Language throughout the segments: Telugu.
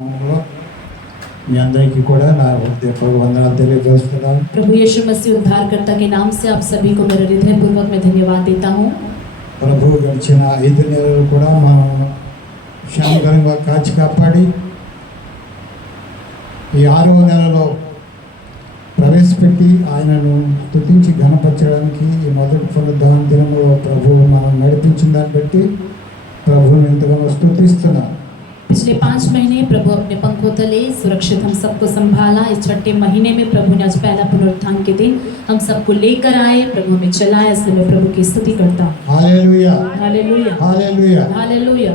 నామములో మీ అందరికీ కూడా నా హృదయపూర్వక వందనాలు తెలియజేస్తున్నాను. प्रभु यीशु मसीह उद्धारकर्ता के नाम से आप सभी को मेरे हृदयपूर्वक मैं धन्यवाद देता हूँ। ప్రభు గడిచిన 5 నెలలు కూడా మనం క్షేమకరంగా కాచి కాపాడి ఈ 6వ నెలలో ప్రవేశపెట్టి ఆయనను స్తుతించి ఘనపరచడానికి ఈ మొదటి పునరుద్ధాన దినములో ప్రభు మనం నడిపించిన దాన్ని బట్టి ప్రభువుని ఎంతగానో స్తుతిస్తున్నాను. पिछले 5 महीने प्रभु अपने पंखों तले सुरक्षित हम सबको संभाला। इस छठे महीने में प्रभु ने आज पहला पुनरुत्थान के दिन हम सबको लेकर आए, प्रभु हमें चलाया, इसलिए मैं प्रभु की स्तुति करता हूँ। Hallelujah hallelujah hallelujah hallelujah.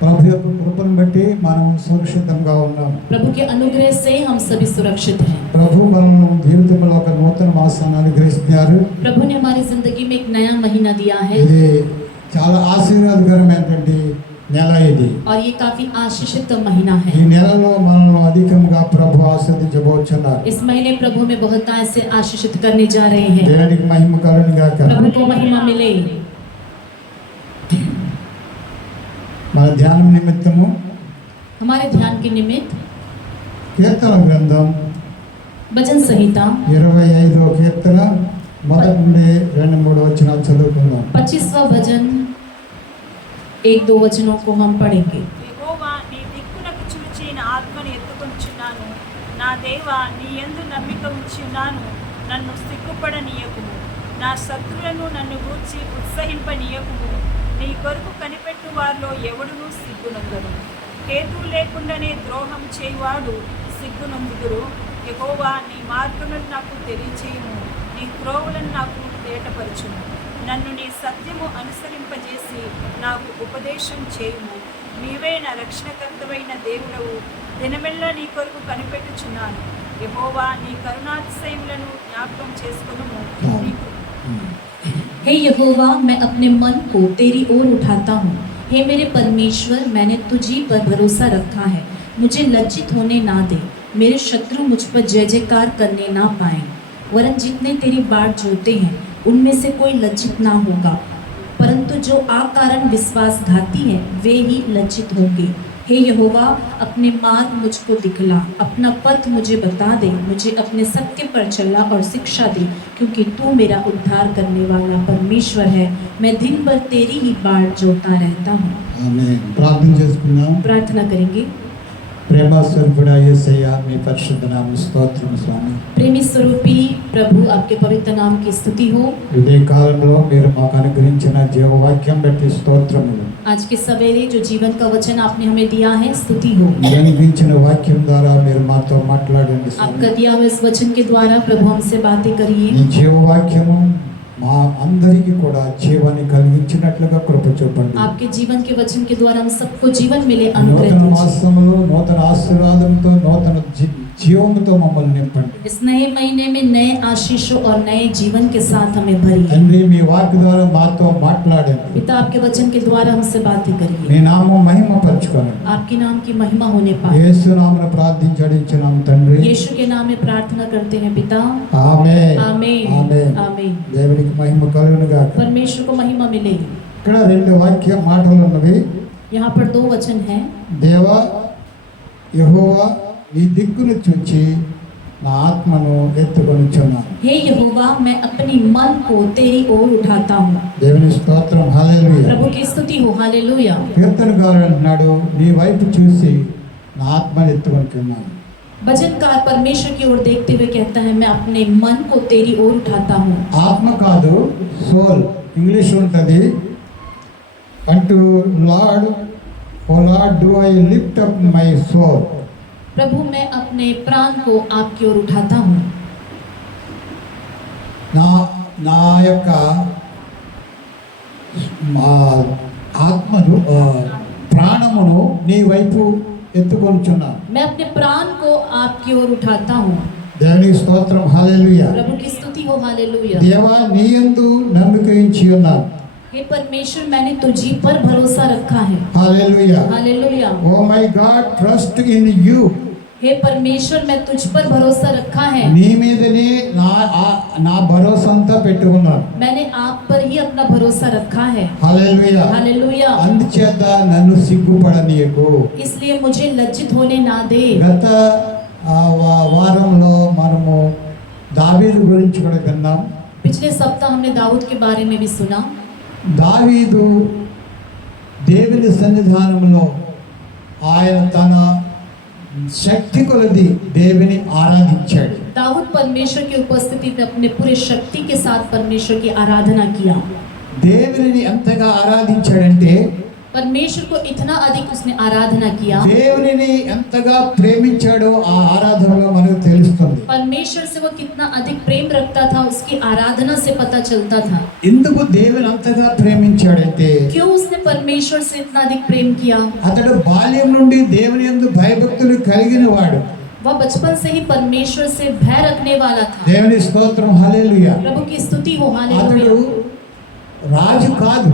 ప్రభు యొక్క కృపను బట్టి మనం సురక్షితంగా ఉన్నాం. प्रभु के अनुग्रह से हम सभी सुरक्षित हैं। ప్రభు మనం జీవితంలో ఒక నూతన మాసాన్ని అనుగ్రహిస్తున్నారు. प्रभु ने हमारी जिंदगी में एक नया महीना दिया है ఇది చాలా ఆశీర్వాదకరమైనటువంటి నెల ఇది. और ये काफी आशीषित महीना है। ఈ నెలలో మనల్ని అధికంగా ప్రభు ఆశీర్వదించబోతున్నారు. इस महीने प्रभु में बहुत से आशीषित करने जा रहे हैं। దేవునికి మహిమ కలుగును గాక. प्रभु को महिमा मिले। మన ధ్యానం నిమిత్తము हमारे ध्यान के निमित्त కీర్తన గ్రంథం भजन संहिता 25వ కీర్తన మొదటి నుండి 2-3 వచనాలు చదువుకుందాం. 25वां भजन 1-2 वचनों को हम पढ़ेंगे। యెహోవా నీ దిక్కునకు చూచి నా ఆత్మను ఎత్తుకొంచున్నాను. నా దేవా నీ యందు నమ్మిక ఉంచున్నాను. నన్ను సిగ్గుపడనీయకుము. నా శత్రులను నన్ను గూర్చి ఉత్సహింపనీయకుము. నీ కొరకు కనిపెట్టు వారిలో ఎవడునూ సిగ్గునందరు. హేతువు లేకుండానే ద్రోహం చేయువాడు సిగ్గునందుదురు. యెహోవా నీ మార్గములను నాకు తెలియచేయుము. నీ త్రోవలను నాకు తేటపరచుము. నన్ను నీ సత్యము అనుసరింపజేసి నాకు ఉపదేశం చేయుము. నీవే నా రక్షణకర్తవైన దేవుడవు. దినమెల్లా నీ కొరకు కనిపెట్టుచున్నాను. యెహోవా నీ కరుణాతిశయములను జ్ఞాపకం చేసుకొనుము. నీకు हे यहोवा, मैं अपने मन को तेरी ओर उठाता हूँ। हे मेरे परमेश्वर, मैंने तुझी पर भरोसा रखा है। मुझे लज्जित होने ना दे। मेरे शत्रु मुझ पर जय जयकार करने ना पाएं। वरन जितने तेरी बाट जोते हैं उनमें से कोई लज्जित ना होगा, परंतु जो आकारण विश्वासघाती हैं वे ही लज्जित होंगे। हे यहोवा, अपने मार्ग मुझको दिखला, अपना पथ मुझे बता दे। मुझे अपने सत्य पर चला और शिक्षा दे, क्योंकि तू मेरा उद्धार करने वाला परमेश्वर है। मैं दिन भर तेरी ही बाट जोता रहता हूँ। ఆమేన్. ప్రార్థన చేసుకుందాం. प्रार्थना करेंगे। ప్రేమ స్వరూపుడా యేసయ్య, మీ పరిశుద్ధ నామముకు స్తోత్రం స్వామి. प्रेमी स्वरूपी प्रभु, आपके पवित्र नाम की स्तुति हो। ఇదే కాలంలో మీరు మాకు అనుగ్రహించిన జీవవాక్యం బట్టి స్తోత్రములు. आज के सवेरे जो जीवन का वचन आपने हमें दिया है, स्तुति हो। వినిపించిన వాక్యం ద్వారా మీరు మాతో మాట్లాడండి స్వామి. आपका दिया हुआ इस वचन के द्वारा प्रभु हमसे बातें करिए। ఈ జీవవాక్యము మా అందరికీ కూడా జీవాన్ని కలిగించినట్లుగా కృప చూపండి. आपके जीवन के वचन के द्वारा हम सबको जीवन मिले, నూతన अनुग्रह दीजिए। మాసములో నూతన ఆశీర్వాదంతో నూతన జీవంతో మమ్మల్ని నింపండి. इस नए महीने में नए आशीषों और नए जीवन के साथ हमें भरिए। తండ్రి, మీ వాక్య ద్వారా మాతో మాట్లాడండి. पिता, आपके वचन के द्वारा हमसे बातें మీ करिए। నామం మహిమపరచుకోండి. आपके नाम की महिमा होने पाए। యేసు నామమున ప్రార్థించి అడిగించున్నాం తండ్రి. यीशु के नाम में प्रार्थना करते हैं पिता। ఆమేన్. आमीन ఆమేన్. आमीन। దేవునికి మహిమ కలుగును గాక. परमेश्वर को महिमा मिले। ఇక్కడ 2 వాక్య మాటలు ఉన్నవి. यहाँ पर 2 वचन हैं। దేవా, యెహోవా నీ దిక్కును చూచి నా ఆత్మను ఎత్తుకొనుచున్నాను. हे यहोवा, मैं अपनी मन को तेरी ओर उठाता हूँ। దేవుని స్తోత్రం. హల్లెలూయా. प्रभु की स्तुति हो। हालेलुया। కీర్తనకారుడు అంటున్నాడు, నీ వైపు చూసి నా ఆత్మను ఎత్తుకొనుచున్నాను. भजनकार परमेश्वर की ओर देखते हुए कहता है, मैं अपने मन को तेरी ओर उठाता हूँ। ఆత్మ కాదు, సోల్ ఇంగ్లీష్ ఉంటుంది. అంటూ lord, oh lord, do I lift up my soul. प्रभु, मैं अपने प्राण को आपकी ओर उठाता हूँ। నా యొక్క ఆత్మను ప్రాణమును నీ వైపు ఎత్తుకొనుచున్నాను. मैं अपने प्राण को आपकी ओर उठाता हूँ। దేవునికి స్తోత్రం. హల్లెలూయా. प्रभु की स्तुति हो। हालेलुया। దేవా, నీ యందు నమ్మిక ఉంచి ఉన్నాను. हे परमेश्वर, मैंने तुझी पर भरोसा रखा है। Hallelujah. Hallelujah. Oh my God, trust in you. हे परमेश्वर मैं तुझ पर भरोसा रखा है, నీ మీదనే నా భరోసా అంతా పెట్టుకున్నాను. मैंने आप पर ही अपना भरोसा रखा है। హల్లెలూయా. हालेलुया। అందుచేత నన్ను సిగ్గుపడనీయకు. इसलिए मुझे लज्जित होने ना दे। గత వారంలో మనము దావీదు గురించి కూడా విన్నాం. पिछले सप्ताह हमने दाऊद के बारे में भी सुना। దావీదు దేవుని సన్నిధానంలో ఆయన తన శక్తి కొలది దేవుని ఆరాధించాడు. दाऊद परमेश्वर की उपस्थिति में अपने पूरे शक्ति के साथ परमेश्वर की आराधना किया। దేవుని ఎంతగా ఆరాధించాడంటే परमेश्वर को इतना अधिक उसने आराधना किया। దేవుని ఎంతగా ప్రేమించాడో ఆ ఆరాధనలో మనకు తెలుస్తుంది. परमेश्वर से वो कितना अधिक प्रेम रखता था उसकी आराधना से पता चलता था। ఎందుకు దేవుని అంతగా ప్రేమించాడంటే क्यों उसने परमेश्वर से इतना अधिक प्रेम किया? అతడు బాల్యం నుండి దేవుని యందు భయభక్తులు కలిగిన వాడు. वह बचपन से ही परमेश्वर से भय रखने वाला था। దేవుని స్తోత్రం. హల్లెలూయా. प्रभु की स्तुति हो। అతడు हालेलुया। రాజు కాదు.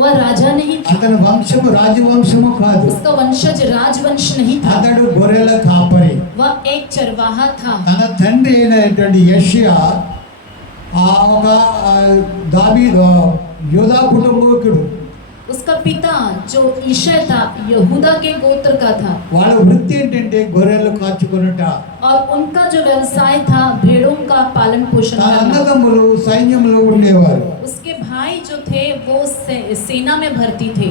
वह राजा नहीं था, అతని వంశము రాజవంశము కాదు. उसका वंशज राजवंश नहीं था, అతడు గొర్రెల కాపరి. वह एक चरवाहा था। తన తండ్రి అయినటువంటి యెషయా ఒక దావీదు యోధా కుటుంబీకుడు. उसका पिता जो ईशय था यहूदा के गोत्र का था వాళ్ళ వృత్తి ఏంటంటే గొర్రెలు కాచుకొనుట. और उनका जो व्यवसाय था भेड़ों का पालन पोषण తన करना। అన్నదమ్ములు సైన్యంలో ఉండేవారు. उसके भाई जो थे वो सेना में भर्ती थे।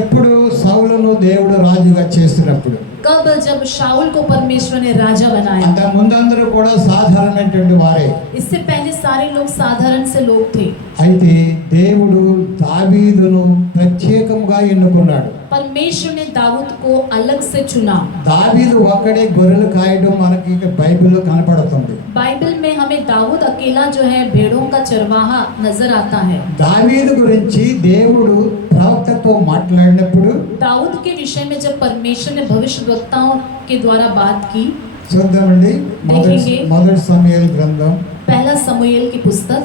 ఎప్పుడు సౌలును దేవుడు రాజుగా చేసినప్పుడు. कब? जब शाऊल को परमेश्वर ने राजा बनाया। అంత ముందందరూ కూడా సాధారణమైనటువంటి వారే. इससे पहले सारे लोग साधारण से लोग थे। అయితే దేవుడు దావీదును ప్రత్యేకంగా ఎన్నుకున్నాడు. परमेश्वर ने दाऊद को अलग से चुना। దావీదు ఒక్కడే గొర్రెలు కాయడం మనకి బైబిల్లో కనపడుతుంది. बाइबल में हमें दाऊद अकेला जो है भेड़ों का चरवाहा नजर आता है। దావీదు గురించి దేవుడు ప్రవక్తతో మాట్లాడినప్పుడు दाऊद के विषय में जब परमेश्वर ने भविष्यद्वक्ताओं के द्वारा बात की, చూద్దామండి. देखेंगे। మొదటి సమూయేలు గ్రంథం पहला समूएल की पुस्तक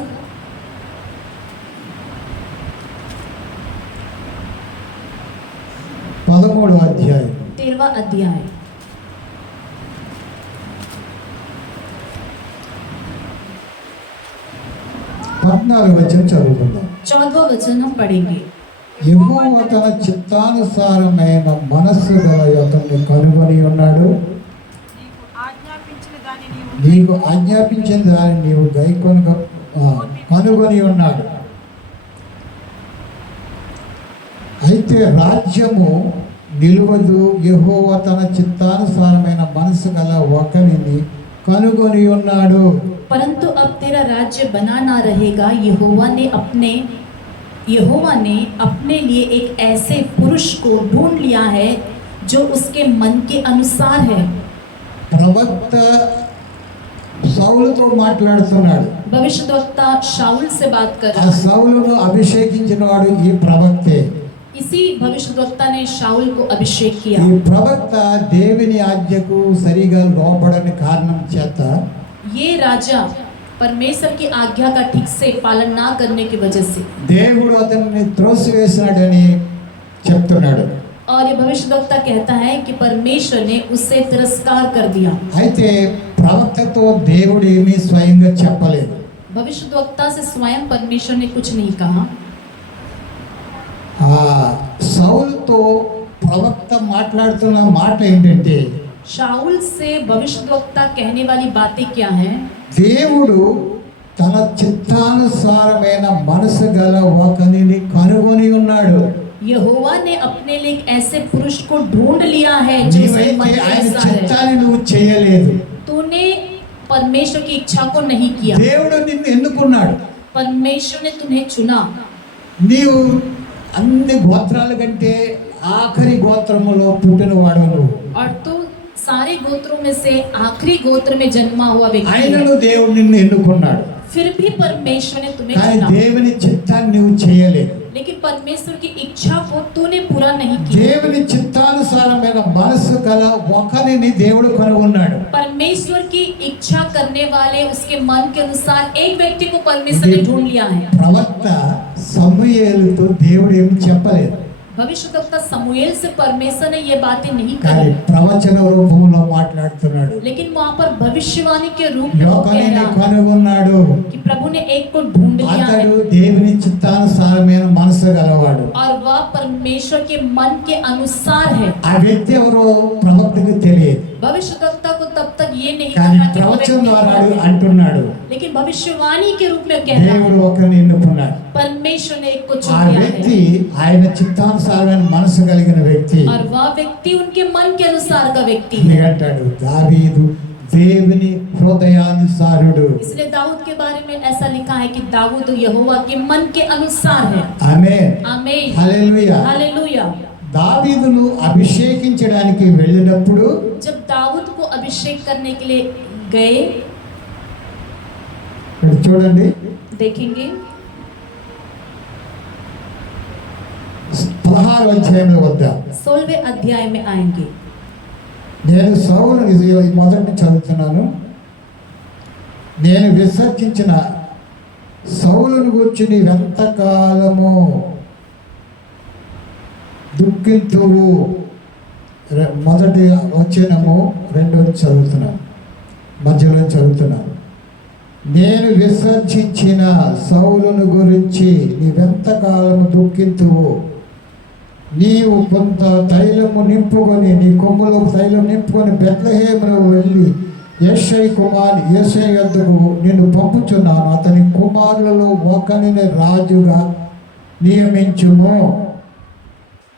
13వ అధ్యాయం 13वां अध्याय 14వ వచనం చదువుకుందాం. 14वां वचन हम पढ़ेंगे। యెహోవా తన చిత్తానుసారమైన మనస్సు గల అతన్ని కనుగొని ఉన్నాడు. నీకు ఆజ్ఞాపించిన దాన్ని నీవు కనుగొని ఉన్నాడు. అయితే రాజ్యము నిలువదు. యెహోవా తన చిత్తానుసారమైన మనసు గల ఒకరిని కనుగొని ఉన్నాడు. परंतु अब तेरा राज्य बना ना रहेगा। यहोवा ने अपने लिए एक ऐसे पुरुष को ढूंढ लिया है जो उसके मन के अनुसार है। ప్రవక్త సౌలుతో మాట్లాడుతున్నాడు. भविष्यद्वक्ता शाऊल से बात कर ఆ रहा है। సౌలును అభిషేకించిన వాడు ఈ ప్రవక్తే. इसी भविष्यद्वक्ता ने शाऊल को अभिषेक किया। ఈ ప్రవక్త దేవుని ఆజ్ఞకు సరిగా లోబడని కారణం చేత ये राजा परमेश्वर की आज्ञा का ठीक से पालन ना करने की वजह से దేవుడు అతన్ని త్రోసివేశాడని చెప్తున్నాడు. और ये भविष्यद्वक्ता कहता है कि परमेश्वर ने उससे तिरस्कार कर दिया। అయితే ప్రవక్తతో దేవుడు ఏమీ స్వయంగా చెప్పలేదు. भविष्यद्वक्ता से स्वयं परमेश्वर ने कुछ नहीं कहा। ఆ సౌలుతో ప్రవక్త మాట్లాడుతున్న మాట ఏంటంటే शाऊल से भविष्यद्वक्ता कहने वाली बातें क्या हैं? దేవుడు తన చిత్తానుసారమైన మనసు గల ఒకరిని కనుగొని ఉన్నాడు. यहोवा ने अपने लिए एक ऐसे पुरुष को ढूंढ लिया है जो उसके मन నీవైతే के ఆయన अनुसार है। చిత్తాన్ని నువ్వు చేయలేదు. तूने परमेश्वर की इच्छा को नहीं किया। దేవుడు నిన్ను ఎన్నుకున్నాడు. परमेश्वर ने तुम्हें चुना। నీవు అన్ని గోత్రాల కంటే ఆఖరి గోత్రములో పుట్టినవాడు నువ్వు. और तू सारे गोत्रों में से आखिरी गोत्र में जन्मा हुआ व्यक्ति है। ఆయనను దేవుడు నిన్ను ఎన్నుకున్నాడు. फिर भी परमेश्वर ने तुम्हें కానీ चुना, దేవుని చిత్తాన్ని నువ్వు చేయలేదు. लेकिन परमेश्वर की इच्छा को तूने पूरा नहीं किया। దేవుని చిత్తానుసారమైన మనసు గల ఒకరిని దేవుడు కనుగొన్నాడు. परमेश्वर की इच्छा करने वाले उसके मन के अनुसार एक व्यक्ति को परमेश्वर ने ढूंढ लिया है। ప్రవక్త సమూయేలుతో దేవుడు ఏమి చెప్పలేదు. भविष्यद्वक्ता समूएल से परमेश्वर ने ये बातें नहीं కానీ कही, ప్రవచన రూపంలో మాట్లాడుతున్నాడు. लेकिन वहाँ पर भविष्यवाणी के रूप में वो कह యోకనిని रहा కనుగొన్నాడు. कि प्रभु ने एक को ढूंढ लिया है అతడు దేవుని చిత్తానుసారమైన మనసు గలవాడు. और वह परमेश्वर के मन के अनुसार है। ఆ వ్యక్తి ఎవరో ప్రవక్తకు తెలియదు, भविष्यद्वक्ता को तब तक ये नहीं కానీ पता कि वो ప్రవచన व्यक्ति ద్వారా कौन है। అంటున్నాడు, लेकिन भविष्यवाणी के रूप में कह रहा దేవుడు है ఒకరిని ఎన్నుకున్నాడు. परमेश्वर ने एक को ఆ चुन लिया వ్యక్తి है ఆయన చిత్తానుసారమైన మనసు కలిగిన వ్యక్తి. और वह व्यक्ति उनके मन के अनुसार का व्यक्ति है। ఎందుకంటాడు దావీదు దేవుని హృదయానుసారుడు. इसलिए दाऊद के बारे में ऐसा लिखा है कि दाऊद यहोवा के मन के अनुसार है। ఆమేన్, आमीन, హల్లెలూయా. हालेलुया। దావీదును అభిషేకించడానికి వెళ్ళినప్పుడు जब दाऊद को अभिषेक करने के लिए गए, ఇక్కడ చూడండి देखेंगे 16వ అధ్యాయంలో వద్దాం. 16वें अध्याय में आएंगे। నేను సౌలుని ఇది మొదటి చదువుతున్నాను. నేను విసర్జించిన సౌలుని గురించి నీవెంతకాలము దుఃఖింతువు. మొదటి వచ్చినము రెండోది చదువుతున్నాను, మధ్యలో చదువుతున్నాను. నేను విసర్జించిన సౌలుని గురించి నీవెంతకాలము దుఃఖింతువు. నీవు కొంత తైలము నింపుకొని నీ కొమ్ములో తైలం నింపుకొని బెత్లెహేమును వెళ్ళి యెషై యొద్దకు నిన్ను పంపుచున్నాను. అతని కుమారులలో ఒకనిని రాజుగా నియమించుము.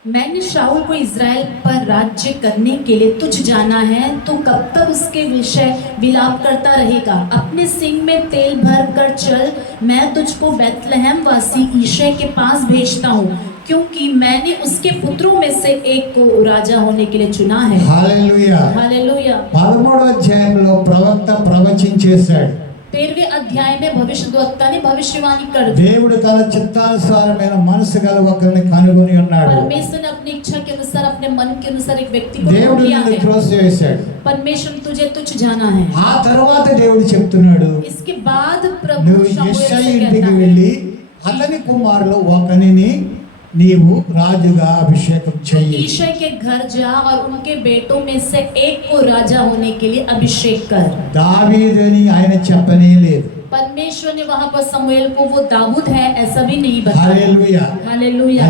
मैंने शाऊल को इज़राइल पर राज्य करने के लिए तुझ जाना है, तो कब तक उसके विषय विलाप करता रहेगा? अपने सिंग में तेल भर कर चल, मैं तुझको बैतलहम वासी यिशै के पास भेजता हूँ, क्योंकि मैंने उसके पुत्रों में से एक को राजा होने के लिए चुना है। హల్లెలూయా. हालेलुया। 13వ అధ్యాయంలో ప్రవక్త ప్రవచించేశాడు. 13वें अध्याय में भविष्यद्वक्ता ने भविष्यवाणी कर दी। దేవుడు తన చిత్తానుసారమైన మనసు గల ఒకరిని కనుగొని ఉన్నాడు. परमेश्वर ने अपनी इच्छा के अनुसार, अपने मन के अनुसार एक व्यक्ति को దేవుడు ढूंढ लिया నిన్ను है। త్రోసివేశాడు. परमेश्वर तुझे तुझ जाना है। ఆ తర్వాత దేవుడు చెప్తున్నాడు, इसके बाद प्रभु నువ్వు शमूएल యెషై से ఇంటికి कहता है, వెళ్ళి అతని కుమారులు ఒకనిని నీవు రాజుగా అభిషేకం చెయ్యి. यिशै के घर जा और उनके बेटों में से एक को राजा होने के लिए अभिषेक कर। దావీదుని ఆయన చెప్పనే లేదు. परमेश्वर ने वहां पर समूएल को वो दाऊद है ऐसा भी नहीं बताया। హల్లెలూయా. हालेलुया।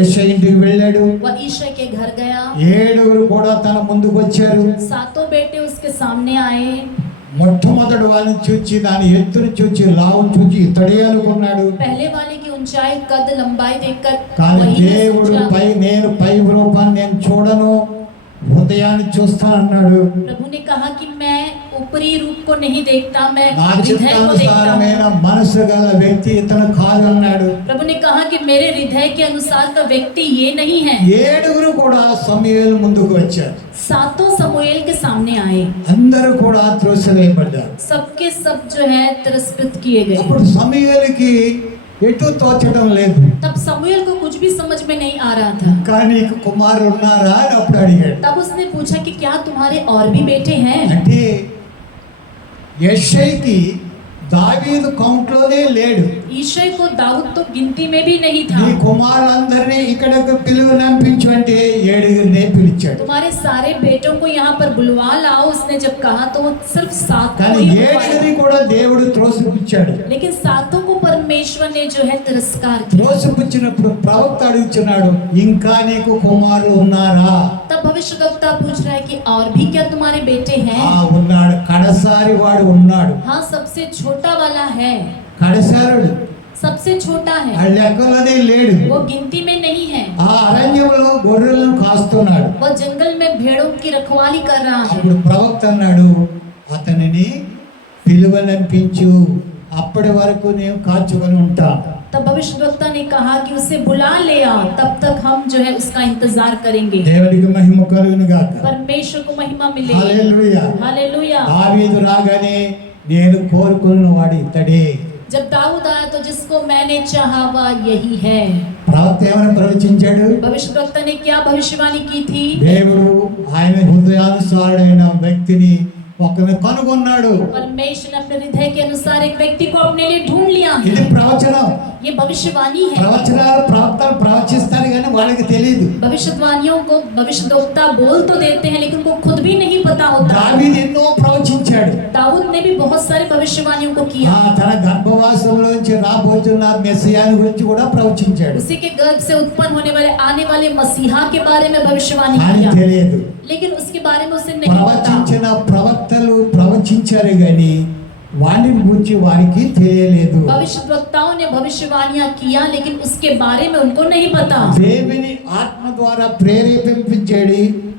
యెషై ఇంటికి వెళ్ళాడు. वह यिशै के घर गया, 7 కూడా తన ముందుకు వచ్చారు. 7 बेटे उसके सामने आए। మొట్టమొదటి వాళ్ళని చూచి దాని ఎత్తును చూచి లావును చూచి ఇతడే అనుకున్నాడు. पहले वाले की ऊंचाई, कद, लंबाई देखकर కానీ वही ने దేవుడు सोचा। నేను పై రూపాన్ని నేను చూడను, హృదయాన్ని చూస్తానన్నాడు. प्रभु ने कहा कि मैं ऊपरी रूप को नहीं देखता, मैं నా हृदय को देखता చిత్తానుసారమైన हूँ। మనసు గల వ్యక్తి ఇతను కాదన్నాడు. प्रभु ने कहा कि मेरे हृदय के अनुसार का व्यक्ति ये नहीं है। 7 కూడా సమూయేలు ముందుకు వచ్చారు. 7 समूएल के सामने आए, అందరూ కూడా త్రోసివేయబడ్డారు. सबके सब जो है तिरस्कृत किए गए। అప్పుడు సమూయేలుకి ఎటు తోచడం లేదు. तब समूएल को कुछ भी समझ में नहीं आ रहा था। కానీ నీకు కుమారులు ఉన్నారా అని అప్పుడు అడిగాడు. तब उसने पूछा कि क्या तुम्हारे और भी बेटे हैं? అంటే యెషైకి దావీదు కౌంట్లోనే లేడు. यिशै को दाऊद तो गिनती में भी नहीं था। నీ కుమారులందరినీ ఇక్కడకు పిలువనంపించు అంటే 7 పిలిచాడు. तुम्हारे सारे बेटों को यहाँ पर बुलवा लाओ, उसने जब कहा तो वो सिर्फ 7 को కానీ ही बुलवाया। 7 కూడా దేవుడు త్రోసిపుచ్చాడు. लेकिन 7 को परमेश्वर ने जो है तिरस्कार किया। త్రోసిపుచ్చినప్పుడు ప్రవక్త అడుగుతున్నాడు, ఇంకా నీకు కుమారులు ఉన్నారా? तब भविष्यद्वक्ता पूछ रहा है कि और भी क्या तुम्हारे बेटे हैं? ఉన్నాడు. కడసారి వాడు ఉన్నాడు. हाँ, सबसे छोटा वाला है, కడసారుడు सबसे छोटा ఆ है, లెక్కలోనే లేడు. वो गिनती में नहीं है। ఆ అరణ్యంలో గొర్రెలను కాస్తున్నాడు. वो जंगल में भेड़ों की रखवाली कर रहा है। అప్పుడు ప్రవక్త అన్నాడు, అతనిని పిలువనంపించు, అప్పటి వరకు నేను కాచుకొని ఉంటా. तब भविष्यद्वक्ता ने कहा कि उसे बुला ले आओ, तब तक हम जो है उसका इंतजार करेंगे। దేవునికి మహిమ కలుగును గాక. परमेश्वर को महिमा मिले। హల్లెలూయా. हालेलुया। దావీదు రాగానే నేను కోరుకున్న వాడు ఇతడే. जब दाऊद आया तो जिसको मैंने चाहा वह यही है। ప్రవక్త ఏమైనా ప్రవచించాడు? भविष्यद्वक्ता ने क्या भविष्यवाणी की थी? దేవుడు ఆయన హృదయానుసారుడైన వ్యక్తిని ఒకరిని కనుగొన్నాడు. परमेश्वर ने अपने हृदय के अनुसार एक व्यक्ति को अपने लिए ढूंढ लिया है। ఇది ప్రవచనం. ये भविष्यवाणी है। ప్రవచనాలు ప్రవక్తలు ప్రవచిస్తారు కానీ వాళ్ళకి తెలియదు. भविष्यवाणियों को भविष्यद्वक्ता बोल तो देते हैं लेकिन उनको खुद भी नहीं पता होता। దావీదు ఎన్నో ప్రవచించాడు. दाऊद ने भी बहुत सारे भविष्यवाणियों को किया। తన గర్భవాసంలో నుంచి రాబోతున్న మెస్సియాని గురించి కూడా ప్రవచించాడు. उसी के गर्भ से उत्पन्न होने वाले आने वाले मसीहा के बारे में भविष्यवाणी కానీ किया, తెలియదు. लेकिन उसके बारे में उसे नहीं पता। ప్రవచించిన ప్రవక్తలు ప్రవచించారు కానీ వాటిని గురించి వారికి తెలియలేదు. भविष्यद्वक्ताओं ने भविष्यवाणियां किया लेकिन उसके बारे में उनको नहीं पता। దేవుని ఆత్మ ద్వారా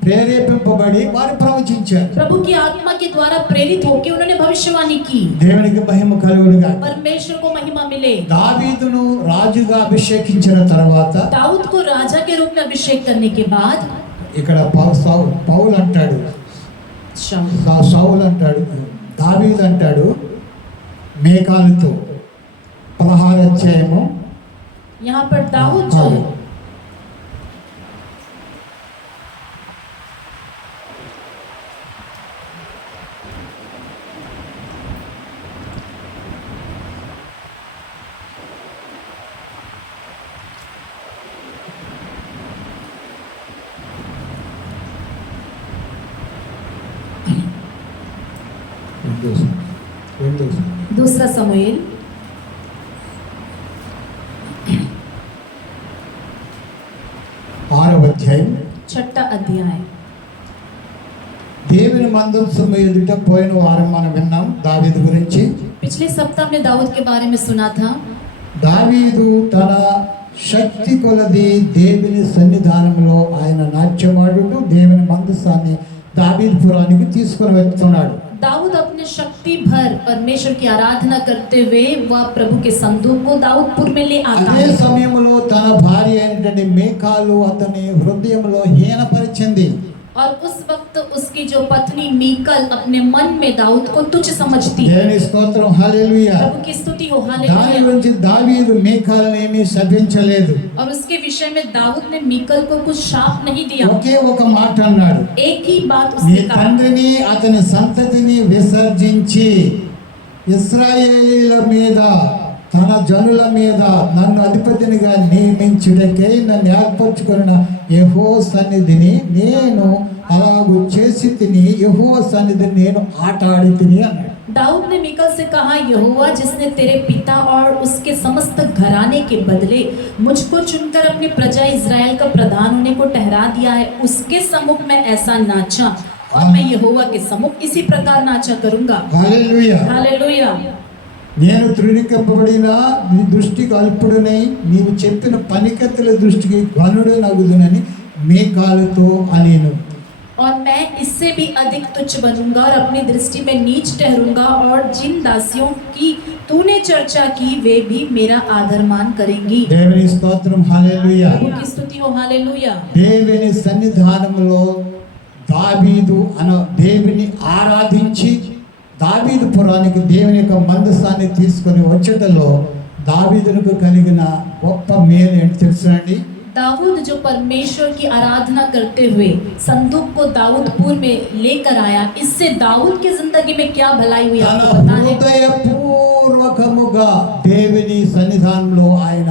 ప్రేరేపింపబడి వారు ప్రవచించారు. प्रभु की आत्मा के द्वारा प्रेरित होकर उन्होंने भविष्यवाणी की। దేవునికి మహిమ కలుగునుగా. परमेश्वर को महिमा मिले। దావీదును రాజుగా అభిషేకించిన తర్వాత दाऊद को राजा के रूप में अभिषेक करने के बाद ఇక్కడ పౌలు అంటాడు, సౌలు అంటాడు, దావీదు అంటాడు మేకాలతో 16 అధ్యాయము यहाँ पर दाऊद जो है दूसरा समूएल 6వ అధ్యాయం 6 अध्याय। దేవుని మందసం ఎదుట పోయిన వారం మనం విన్నాం దావీదు గురించి. पिछले सप्ताह में दाऊद के बारे में सुना था। దావీదు తన శక్తి కొలది దేవుని సన్నిధానంలో ఆయన నాట్యమాడుతూ దేవుని మందసాన్ని దావీదుపురానికి తీసుకుని వెళ్తున్నాడు. दाऊद अपने शक्ति भर परमेश्वर की आराधना करते हुए वह प्रभु के संदूक को दाऊदपुर में ले आता అదే है। సమయంలో తన భార్య అయినటువంటి మేకాలు అతని హృదయంలో హీనపరిచింది. और उस वक्त उसकी जो पत्नी मीकल अपने मन में दाऊद को तुच्छ समझती है। దేవుని స్తోత్రం, హల్లెలూయా. प्रभु की स्तुति हो, దాని हालेलुया। గురించి దావీదు మేకాలను ఏమీ శపించలేదు. और उसके विषय में दाऊद ने मीकल को कुछ शाप नहीं दिया। ఒకే ఒక మాట అన్నాడు, एक ही बात నీ उसने कहा, తండ్రిని అతని సంతతిని విసర్జించి ఇశ్రాయేలీయుల మీద తన జనుల మీద నన్ను అధిపతినిగా నియమించుటకై నన్ను ఏర్పరచుకున్న యెహోవా సన్నిధిని నేను అలాగూ చేసి తిని యెహోవా సన్నిధిని నేను ఆట ఆడి తిని అన్నాడు. दाऊद ने मीकल से कहा, यहोवा जिसने तेरे पिता और उसके समस्त घराने के बदले मुझको चुनकर अपनी प्रजा इज़राइल का प्रधान होने को ठहरा दिया है, उसके सम्मुख मैं ऐसा नाचा और मैं यहोवा के सम्मुख इसी प्रकार नाचा करूंगा। హల్లెలూయా. हालेलुया। నేను తృణీకరింపబడిన నీ దృష్టికి అల్పుడనై నీవు చెప్పిన పనికత్తుల దృష్టికి ఘనుడు నగుదునని మేకాలతో అనేను. और मैं इससे भी अधिक तुच्छ बनूंगा और अपनी दृष्टि में नीच ठहरूंगा और जिन दासियों की तूने चर्चा की वे भी मेरा आदरमान करेंगी। దేవుని స్తోత్రం, హల్లెలూయా. प्रभु की स्तुति हो, हालेलुया। దేవుని సన్నిధానంలో దేవుని ఆరాధించి దావీదు పురానికి దేవుని యొక్క మందసాన్ని తీసుకొని వచ్చటలో దావీదునకు కలిగిన గొప్ప మేలు ఏంటి తెలుసండి? दाऊद जो परमेश्वर की आराधना करते हुए संदूक को दाऊदपुर में लेकर आया, इससे दाऊद की जिंदगी में क्या भलाई हुई తన आपको पता है? హృదయపూర్వకముగా దేవుని సన్నిధానంలో ఆయన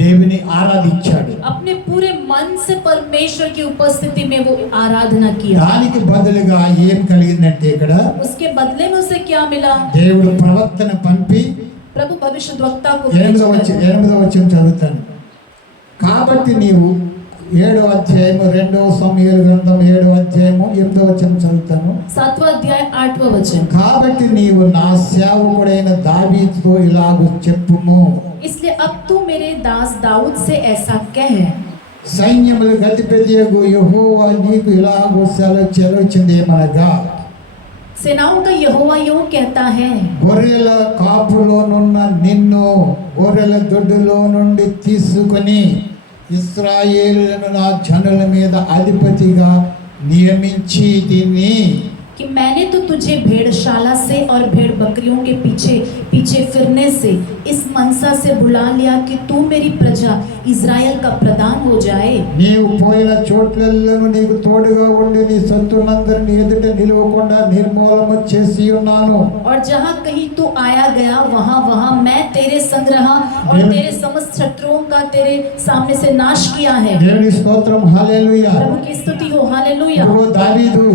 దేవుని ఆరాధించాడు. अपने पूरे मन से परमेश्वर की उपस्थिति में वो आराधना किया। దానికి బదులుగా ఏం కలిగిందంటే ఇక్కడ उसके बदले में उसे क्या मिला? దేవుడు ప్రవక్తను పంపి प्रभु भविष्यद्वक्ता को 8వ వచనం చదువుతాను. కాబట్టి నీవు 7వ అధ్యాయము 2వ సమూయేలు గ్రంథం 7వ అధ్యాయము 8వ వచనం చదువుతాను. 7वां अध्याय 8वां वचन। కాబట్టి నీవు నా సేవకుడైన దావీదుతో ఇలాగూ చెప్పుము, इसलिए अब तू मेरे दास दाऊद से ऐसा कह, సైన్యములకు అధిపతియగు యెహోవా నీకు ఇలాగూ సెలవిచ్చిందేమనగా, सेनाओं का यहोवा यूं कहता है, గొర్రెల కాపులోనున్న నిన్ను గొర్రెల దొడ్డులో నుండి తీసుకొని ఇశ్రాయేలులను నా జనుల మీద అధిపతిగా నియమించి తిని कि मैंने तो तुझे भेड़शाला से और भेड़ बकरियों के पीछे पीछे फिरने से इस मनसा से बुला लिया कि तू मेरी प्रजा इज़राइल का प्रधान हो जाए। నీవు పోయిన చోట్లెల్లను నీకు తోడుగా ఉండి నీ శత్రులందరినీ ఎదుట నిలవకుండా నిర్మూలన చేసి ఉన్నాను. और जहाँ कहीं तू आया गया वहाँ वहाँ मैं तेरे संग रहा और तेरे समस्त शत्रुओं का तेरे सामने से नाश किया है। దేవుని స్తోత్రం, హల్లెలూయా. प्रभु की स्तुति हो, हालेलुया। ఇదిగో దావీదు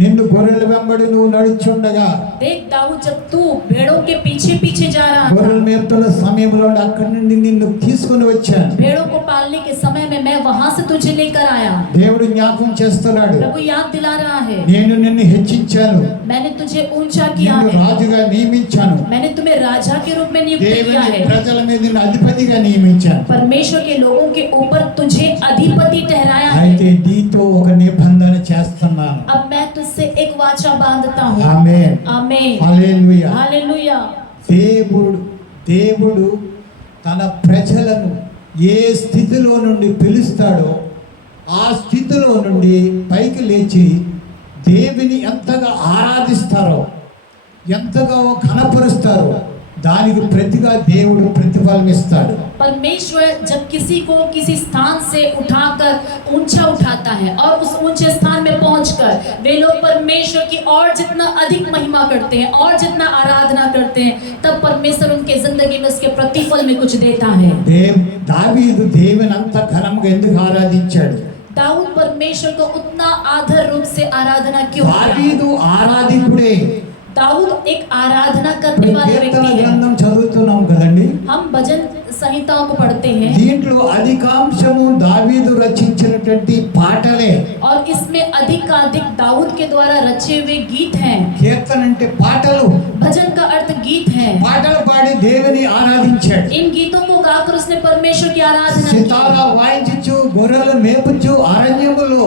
నిన్ను గొర్రెల వెంబడి నువ్వు నడుచుండగా, देख दाऊद जब तू भेड़ों के पीछे पीछे जा रहा था, గొర్రెల మేపుతున్న సమయంలో అక్కడి నుండి నిన్ను తీసుకొని వచ్చాను. भेड़ों को पालने के समय में मैं वहां से तुझे लेकर आया। దేవుడు జ్ఞాపకం చేస్తున్నాడు, प्रभु याद दिला रहा है, నేను నిన్ను హెచ్చించాను, मैंने तुझे ऊंचा किया నిన్ను है, రాజుగా నియమించాను, मैंने तुम्हें राजा के रूप में नियुक्त किया దేవుని है, ప్రజల మీద నిన్ను అధిపతిగా నియమించాను. परमेश्वर के लोगों के ऊपर तुझे अधिपति ठहराया है। అయితే నీతో ఒక నిబంధన చేస్తున్నాను. अब मैं तुझसे एक वाचा बांधता हूँ। ఆమేన్, आमीन, హల్లెలూయా. हालेलुया। దేవుడు తన ప్రజలను ఏ స్థితిలో నుండి పిలుస్తాడో ఆ స్థితిలో నుండి పైకి లేచి దేవుని ఎంతగా ఆరాధిస్తారో, ఎంతగా ఘనపరుస్తారో దానికి ప్రతిగా దేవుడు ప్రతిఫలం ఇస్తాడు. परमेश्वर जब किसी को किसी स्थान से उठाकर ऊंचा उठाता है और उस ऊंचे स्थान में पहुंचकर वे लोग परमेश्वर की और जितना अधिक महिमा करते हैं और जितना आराधना करते हैं, तब परमेश्वर उनके जिंदगी में उसके प्रतिफल में कुछ देता है। దావీదు దేవుని అంత ఘనంగా ఎందుకు ఆరాధించాడు? दाऊद परमेश्वर को उतना आदर रूप से आराधना क्यों किया? దావీదు ఆరాధికుడే. दाऊद एक आराधना करने वाला కీర్తన व्यक्ति है। గ్రంథం చదువుతున్నాం కదండి, हम भजन संहिताओं को पढ़ते हैं దీంట్లో అధికాంశము దావీదు రచించినటువంటి పాటలే. और इसमें अधिक दाऊद के द्वारा रचे हुए गीत हैं। కీర్తన అంటే పాటలు, भजन का अर्थ गीत है। పాటలు పాడి దేవుని ఆరాధించాడు. इन गीतों को गाकर उसने परमेश्वर की आराधना की। సితారా వాయించు, గొర్రెలు మేపుచు అరణ్యములో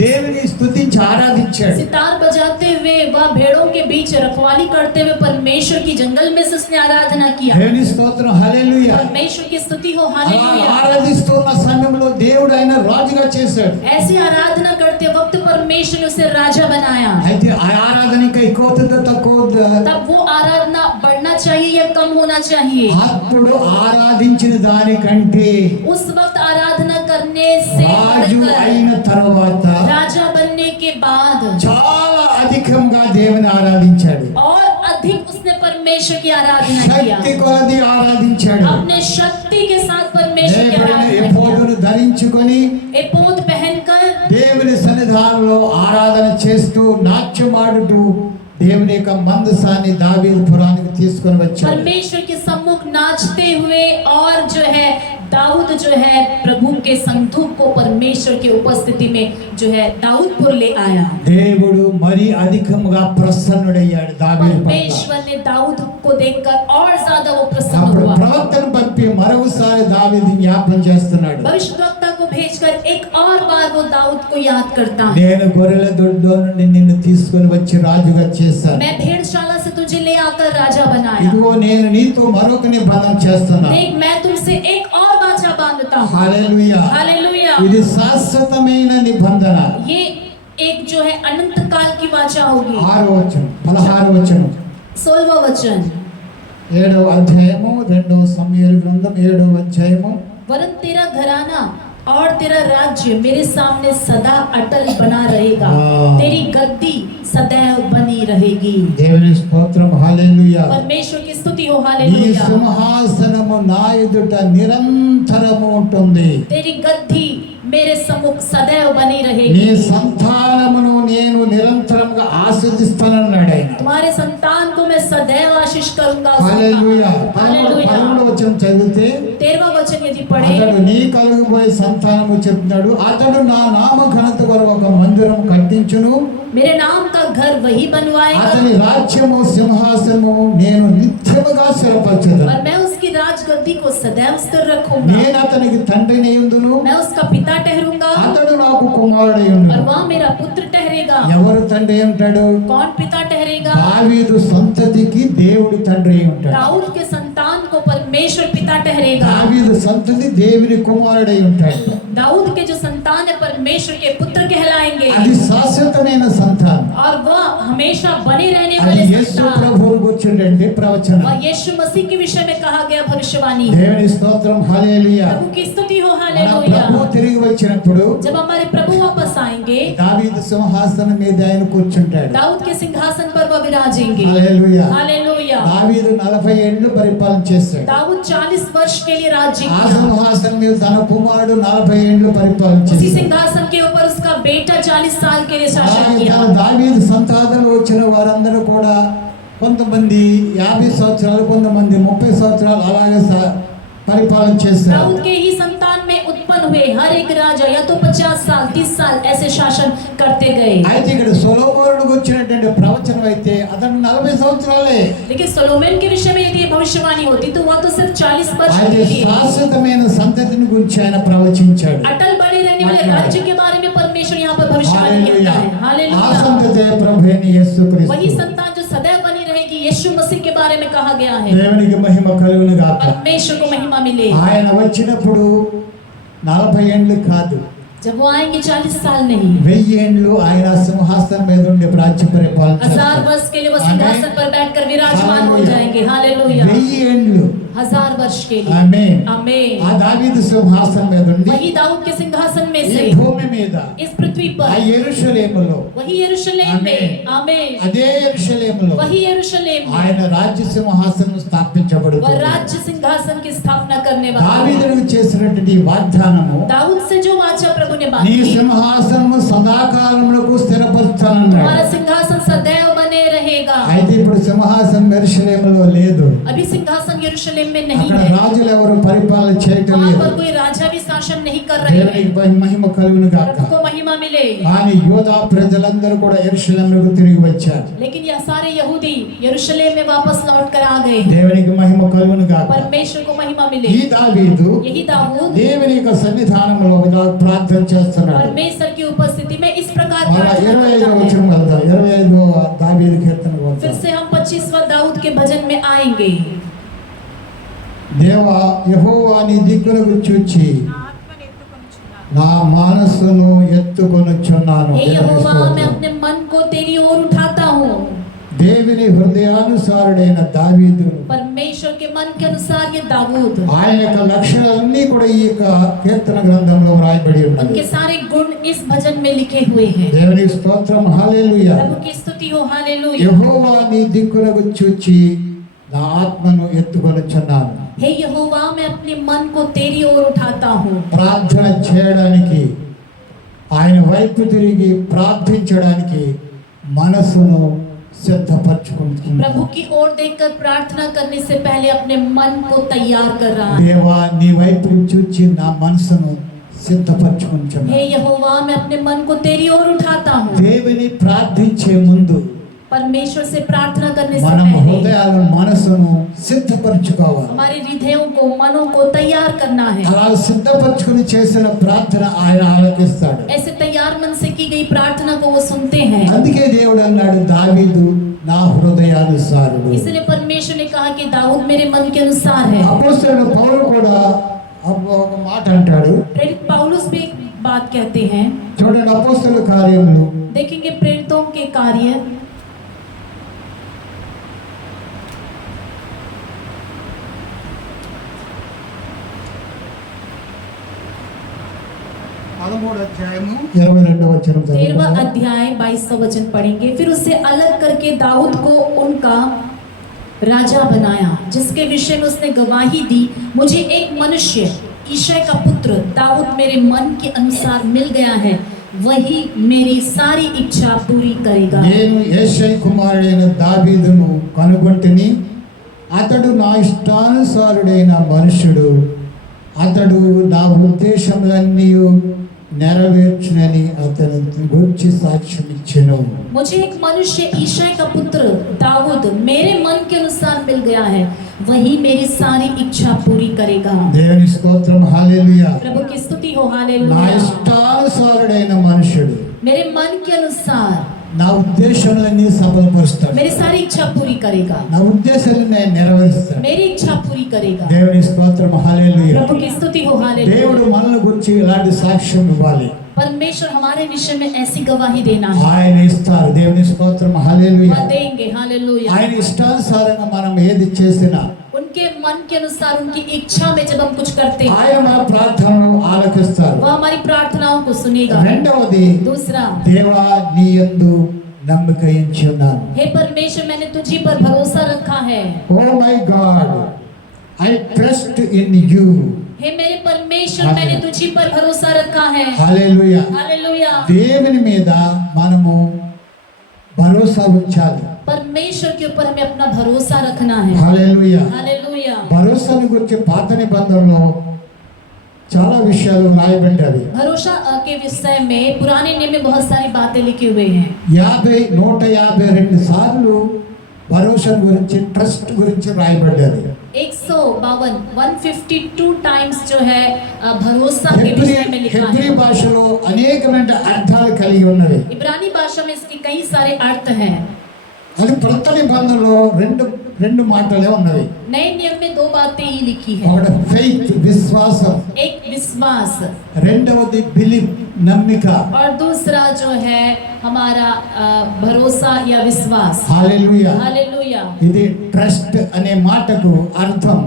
దేవుని స్తుతించి ఆరాధించాడు. सितार बजाते हुए वह भेड़ों के बीच रखवाली करते हुए परमेश्वर की जंगल में से उसने आराधना किया। దేవుని స్తోత్రం, హల్లెలూయా. परमेश्वर की स्तुति हो, అలా हालेलुया। ఆరాధిస్తున్న సమయంలో దేవుడు ఆయన రాజుగా చేశాడు. ऐसी आराधना करते वक्त परमेश्वर ने उसे राजा बनाया। అయితే ఆ ఆరాధన ఇంకా ఎక్కువ అవుతుందో తక్కువ అవుతుందా? तब वो आराधना बढ़ना चाहिए या कम होना चाहिए? అప్పుడు ఆరాధించిన దానికంటే उस वक्त आराधना करने से రాజు बढ़कर అయిన తర్వాత राजा बनने के बाद చాలా అధికంగా దేవుని ఆరాధించాడు. और अधिक उसने परमेश्वर की आराधना किया। శక్తి కొలది ఆరాధించాడు. अपने शक्ति के साथ परमेश्वर की దేవుని आराधना ఎపోదును ధరించుకొని किया। एपोद पहनकर దేవుని సన్నిధానంలో ఆరాధన చేస్తూ నాట్యమాడుతూ దేవుని యొక్క మందసాన్ని దావీదు పురానికి తీసుకొని వచ్చాడు. परमेश्वर के सम्मुख नाचते हुए और जो है दाऊद जो है प्रभु के संदूक को परमेश्वर की उपस्थिति में जो है दाऊदपुर ले आया। దేవుడు మరి అధికంగా ప్రసన్నుడయ్యాడు దావీదు పట్ల. परमेश्वर ने दाऊद को देखकर और ज्यादा वो प्रसन्न అప్పుడు हुआ। ప్రవక్తను పంపి మరోసారి దావీదు జ్ఞాపకం చేస్తున్నాడు. भविष्यवक्ता को भेजकर एक और बार वो दाऊद को याद करता है। నేను గొర్రెల దొడ్లో నుండి నిన్ను తీసుకొని వచ్చి రాజుగా చేశాను. मैं भेड़शाला से तुझे ले आकर राजा बनाया। ఇదిగో నేను నీతో మరొక నిబంధన చేస్తున్నాను. देख मैं तुमसे एक और वाचा बांधता हूँ। హల్లెలూయా. हालेलुया। ఇది శాశ్వతమైన నిబంధన. ये एक जो है अनंत काल की वाचा होगी। 6వ వచనం 16వ వచనం 16वां वचन, 7వ అధ్యాయము 2వ సమూయేలు గ్రంథం 7వ అధ్యాయము वरन तेरा घराना और तेरा राज्य मेरे सामने सदा अटल बना रहेगा। हाँ। तेरी गद्दी सदैव बनी रहेगी। దేవుని స్తోత్రం, హల్లెలూయా. परमेश्वर की स्तुति हो, ఈ हालेलुया। సింహాసనము నా ఎదుట నిరంతరము ఉంటుంది. तेरी गद्दी मेरे सम्मुख सदैव बनी నీ रहेगी। సంతానమును నేను నిరంతరంగా ఆశీర్దిస్తానన్నాడు ఆయన. तुम्हारे संतान को मैं सदैव आशीष करूंगा। హల్లెలూయా. हालेलुया। 11వ వచనం చదివితే 13वां वचन यदि पढ़े, అతడు నీ కలుగుబోయే సంతానము చెప్తున్నాడు, అతడు నా నామ ఘనత కొరకు ఒక మందిరం కట్టించును, मेरे नाम का घर वही बनवाएगा అతని రాజ్యము సింహాసనము నేను నిత్యముగా స్థిరపరచుదును. और मैं उसकी राजगद्दी को सदैव स्थिर रखूंगा। నేను అతనికి తండ్రిని యుందును, मैं उसका पिता ठहरूंगा అతడు నాకు కుమారుడై और ఉండును. वह मेरा पुत्र ठहरेगा। ఎవరు తండ్రి అయి ఉంటాడు? कौन पिता ठहरेगा? దావీదు సంతతికి దేవుడు తండ్రి అయి ఉంటాడు. दाऊद के संतान को को परमेश्वर पिता ठहरेगा। దావీదు సంతతి దేవుని కుమారుడై ఉంటాడు. दाऊद के जो संतान है परमेश्वर के पुत्र कहलाएंगे అది శాశ్వతమైన సంతానం. और वह हमेशा बने रहने అది वाले యేసు संतान। ప్రభువు గురించినటువంటి ప్రవచనం. और यीशु मसीह के विषय में कहा गया भविष्यवाणी। దేవుని స్తోత్రం, హల్లెలూయా. प्रभु की स्तुति हो, మన हालेलुया। ప్రభువు తిరిగి వచ్చినప్పుడు जब हमारे प्रभु वापस आएंगे దావీదు సింహాసనం మీద ఆయన కూర్చుంటాడు. दाऊद के सिंहासन पर वह विराजेंगे। హల్లెలూయా. हालेलुया। దావీదు 40 ఏళ్ళు పరిపాలన చేశాడు. दाऊद 40 वर्ष के लिए राज्य ఆ किया। సింహాసనం మీద తన కుమారుడు 40 ఏళ్ళు పరిపాలన उसी చేశాడు. सिंहासन के ऊपर उसका बेटा 40 साल के लिए शासन అలాగే किया। తన దావీదు సంతానంలో వచ్చిన వారందరూ కూడా కొంతమంది 50 సంవత్సరాలు, కొంతమంది 30 సంవత్సరాలు అలాగే పరిపాలన చేశారు. दाऊद के ही संतान में उत्पन्न हुए हर एक राजा या तो 50 साल 30 साल ऐसे शासन करते गए। అయితే ఇక్కడ సొలొమోనుకు వచ్చినటువంటి ప్రవచనం అయితే అతను 40 సంవత్సరాలే. लेकिन सोलोमन के विषय में यदि ये भविष्यवाणी होती तो वह तो सिर्फ 40 वर्ष అయితే के लिए। శాశ్వతమైన సంతతిని గురించి ఆయన ప్రవచించాడు. अटल बने रहने वाले राज्य के बारे में परमेश्वर यहाँ पर भविष्यवाणी హల్లెలూయా. करता है। ఆ हालेलुया। సంతతే ప్రభువైన वही యేసుక్రీస్తు. संतान जो सदैव बनी रहेगी यीशु मसीह के बारे में कहा गया है। దేవునికి మహిమ కలుగును గాక. परमेश्वर को महिमा मिले। ఆయన వచ్చినప్పుడు 40 ఏళ్ళు కాదు, जब वो आएंगे 40 साल नहीं, 1000 ఏళ్ళు ఆయన సింహాసనం మీద ఉండి రాజ్య పరిపాలన 1000 చేస్తారు. वर्ष के लिए वो सिंहासन पर बैठकर विराजमान हो हालेलुया। जाएंगे। हालेलुया। 1000 ఏళ్ళు. 1000 वर्ष के लिए। ఆమేన్. आमीन। ఆ దావీదు సింహాసనం మీద ఉండి वही दाऊद के सिंहासन में ఈ से భూమి మీద इस पृथ्वी ఆ पर, యెరూషలేములో, वही यरूशलेम में, आमीन, అదే యెరూషలేములో वही यरूशलेम में ఆయన రాజ్య సింహాసనం वह స్థాపించబడుతుంది. राज्य सिंहासन की स्थापना करने वाला है। దావీదుకు చేసినటువంటి ఈ వాగ్దానము, दाऊद से जो वाचा प्रभु ने बात నీ की, సింహాసనము సదాకాలములకు స్థిరపరుస్తానన్నాడు. तुम्हारा सिंहासन सदैव बने रहेगा। అయితే ఇప్పుడు సింహాసనం యెరూషలేములో లేదు. अभी सिंहासन यरूशलेम में नहीं అక్కడ है। రాజులు ఎవరు పరిపాలన చేయటం वहाँ లేదు. पर कोई राजा भी शासन नहीं कर रहे हैं। దేవునికి మహిమ కలుగును గాక. प्रभु को महिमा मिले। కానీ యోధా ప్రజలందరూ కూడా యెరూషలేముకు తిరిగి వచ్చారు. लेकिन यह सारे यहूदी यरूशलेम में वापस लौट कर आ गए। దేవునికి మహిమ కలుగును గాక. परमेश्वर को महिमा मिले। ఈ దావీదు यही दाऊद దేవుని యొక్క సన్నిధానంలో ఇలా ప్రార్థన చేస్తున్నాడు. परमेश्वर की उपस्थिति में इस प्रकार మన प्रार्थना 25వ करता है। వచనం వెళ్దాం. 25వ దావీదు కీర్తన फिर వెళ్దాం. से हम 25वां दाऊद के भजन में आएंगे। దేవా యెహోవా నీ దిక్కులకు చూచి నా ఆత్మను ఎత్తుకొనుచున్నాను. నా మనస్సును ఎత్తుకొనుచున్నాను. हे यहोवा मैं अपने मन को तेरी ओर उठाता हूँ। దేవుని హృదయానుసారుడైన దావీదు परमेश्वर के मन के अनुसार ये दाऊद, ఆయన యొక్క లక్షణాలన్నీ కూడా ఈ యొక్క కీర్తన గ్రంథంలో రాయబడి ఉన్నాయి. उनके सारे गुण इस भजन में लिखे हुए हैं। దేవునికి స్తోత్రం, హల్లెలూయా. प्रभु की स्तुति हो, हालेलुया। యెహోవా నీ దిక్కులకు చూచి నా ఆత్మను ఎత్తుకొనుచున్నాను. हे यहोवा मैं अपने मन को तेरी ओर उठाता हूँ। ప్రార్థన చేయడానికి, ఆయన వైపు తిరిగి ప్రార్థించడానికి మనసును సిద్ధపరచుకుంటున్నాను. प्रभु की ओर देखकर प्रार्थना करने से पहले अपने मन को तैयार कर रहा है। దేవా నీ వైపు చూచి నా మనసును సిద్ధపరచుకుంటున్నాను. हे यहोवा मैं अपने मन को तेरी ओर उठाता हूँ। దేవుని ప్రార్థించే ముందు परमेश्वर से प्रार्थना करने से మనం पहले హృదయాలను మనసును సిద్ధపరచుకోవాలి. हमारे हृदयों को, मनों को तैयार करना है। అలా సిద్ధపరచుకుని చేసిన ప్రార్థన ఆయన ఆలకిస్తాడు. ऐसे तैयार मन से की गई प्रार्थना को वो सुनते हैं। అందుకే దేవుడు అన్నాడు, దావీదు నా హృదయానుసారుడు. इसलिए परमेश्वर ने कहा कि दाऊद मेरे मन के अनुसार है। అపోస్తలుడు పౌలు కూడా ఒక మాట అంటాడు. प्रेरित पौलुस भी एक बात कहते हैं। చూడండి అపోస్తలుల కార్యములు देखेंगे प्रेरितों के कार्य 13వ అధ్యాయము 22వ వచనం 13वां अध्याय 22वां वचन पढ़ेंगे। फिर उसे अलग करके दाऊद को उनका राजा बनाया, जिसके विषय में उसने गवाही दी, मुझे एक मनुष्य ईशै का पुत्र दाऊद मेरे मन के अनुसार मिल गया है, वही मेरी सारी इच्छा पूरी करेगा। నేను యేషై కుమారుడైన దావీదును కనుగొంటిని, అతడు నా ఇష్టానుసారుడైన మనుషుడు, అతడు నా ఉద్దేశములన్నీ నెరవేర్చునని అతని గురించి సాక్ష్యం ఇచ్చెను. मुझे एक मनुष्य ईशै का पुत्र दाऊद मेरे मन के अनुसार मिल गया है, वही मेरी सारी इच्छा पूरी करेगा। దేవుని స్తోత్రం, హల్లెలూయా. प्रभु की स्तुति हो, నా हालेलुया। ఇష్టానుసారుడైన మనుషుడు, मेरे मन के अनुसार నా ఉద్దేశాలన్నీ సఫలపరుస్తాడు. मेरी सारी इच्छा पूरी करेगा, నా ఉద్దేశాలను నేను నెరవేరుస్తాను. मेरी इच्छा पूरी करेगा। దేవుని స్తోత్రం, హల్లెలూయా. प्रभु की स्तुति हो, हालेलुया। దేవుడు మనల్ని గురించి ఇలాంటి సాక్ష్యం ఇవ్వాలి. परमेश्वर हमारे विषय में ऐसी गवाही देना है, ఆయన ఇస్తారు. దేవుని స్తోత్రం, హల్లెలూయా. वह देंगे, हालेलुया। ఆయన ఇష్టానుసారంగా మనం ఏది చేసినా उनके मन के अनुसार, उनकी इच्छा में जब हम कुछ करते हैं, ఆయన మన ప్రార్థనను ఆలకిస్తారు. वह हमारी प्रार्थनाओं को सुनेगा। రెండవది, दूसरा, దేవా నీ యందు నమ్మిక ఉంచి ఉన్నాను. हे परमेश्वर मैंने तुझी पर भरोसा रखा है। Oh my God, I trust in you. हे मेरे परमेश्वर मैंने तुझी पर भरोसा रखा है, హల్లెలూయా. हालेलुया। దేవుని మీద మనము భరోసా ఉంచాలి. परमेश्वर के ऊपर हमें अपना भरोसा रखना है, హల్లెలూయా. हालेलुया। భరోసాని గురించి పాత నిబంధనలో చాలా విషయాలు రాయబడ్డాయి. भरोसा के विषय में पुराने नियम में बहुत सारी बातें लिखी हुई हैं। 152 సార్లు భరోసా గురించి, ట్రస్ట్ గురించి రాయబడ్డాయి. 152 टाइम्स जो है भरोसा के विषय में लिखा హెబ్రీ है। భాషలో అనేకమైన అర్థాలు కలిగి ఉన్నవి. इब्रानी भाषा में इसके कई सारे अर्थ हैं। అది కొత్త నిబంధనలో రెండు మాటలే ఉన్నవి. नए नियम में 2 बातें ही लिखी है, ఒకటి ఫెయిత్, విశ్వాసం. एक विश्वास రెండవది బిలీఫ్, నమ్మిక. और दूसरा जो है हमारा भरोसा या विश्वास, హల్లెలూయా. हालेलुया। ఇది ట్రస్ట్ అనే మాటకు అర్థం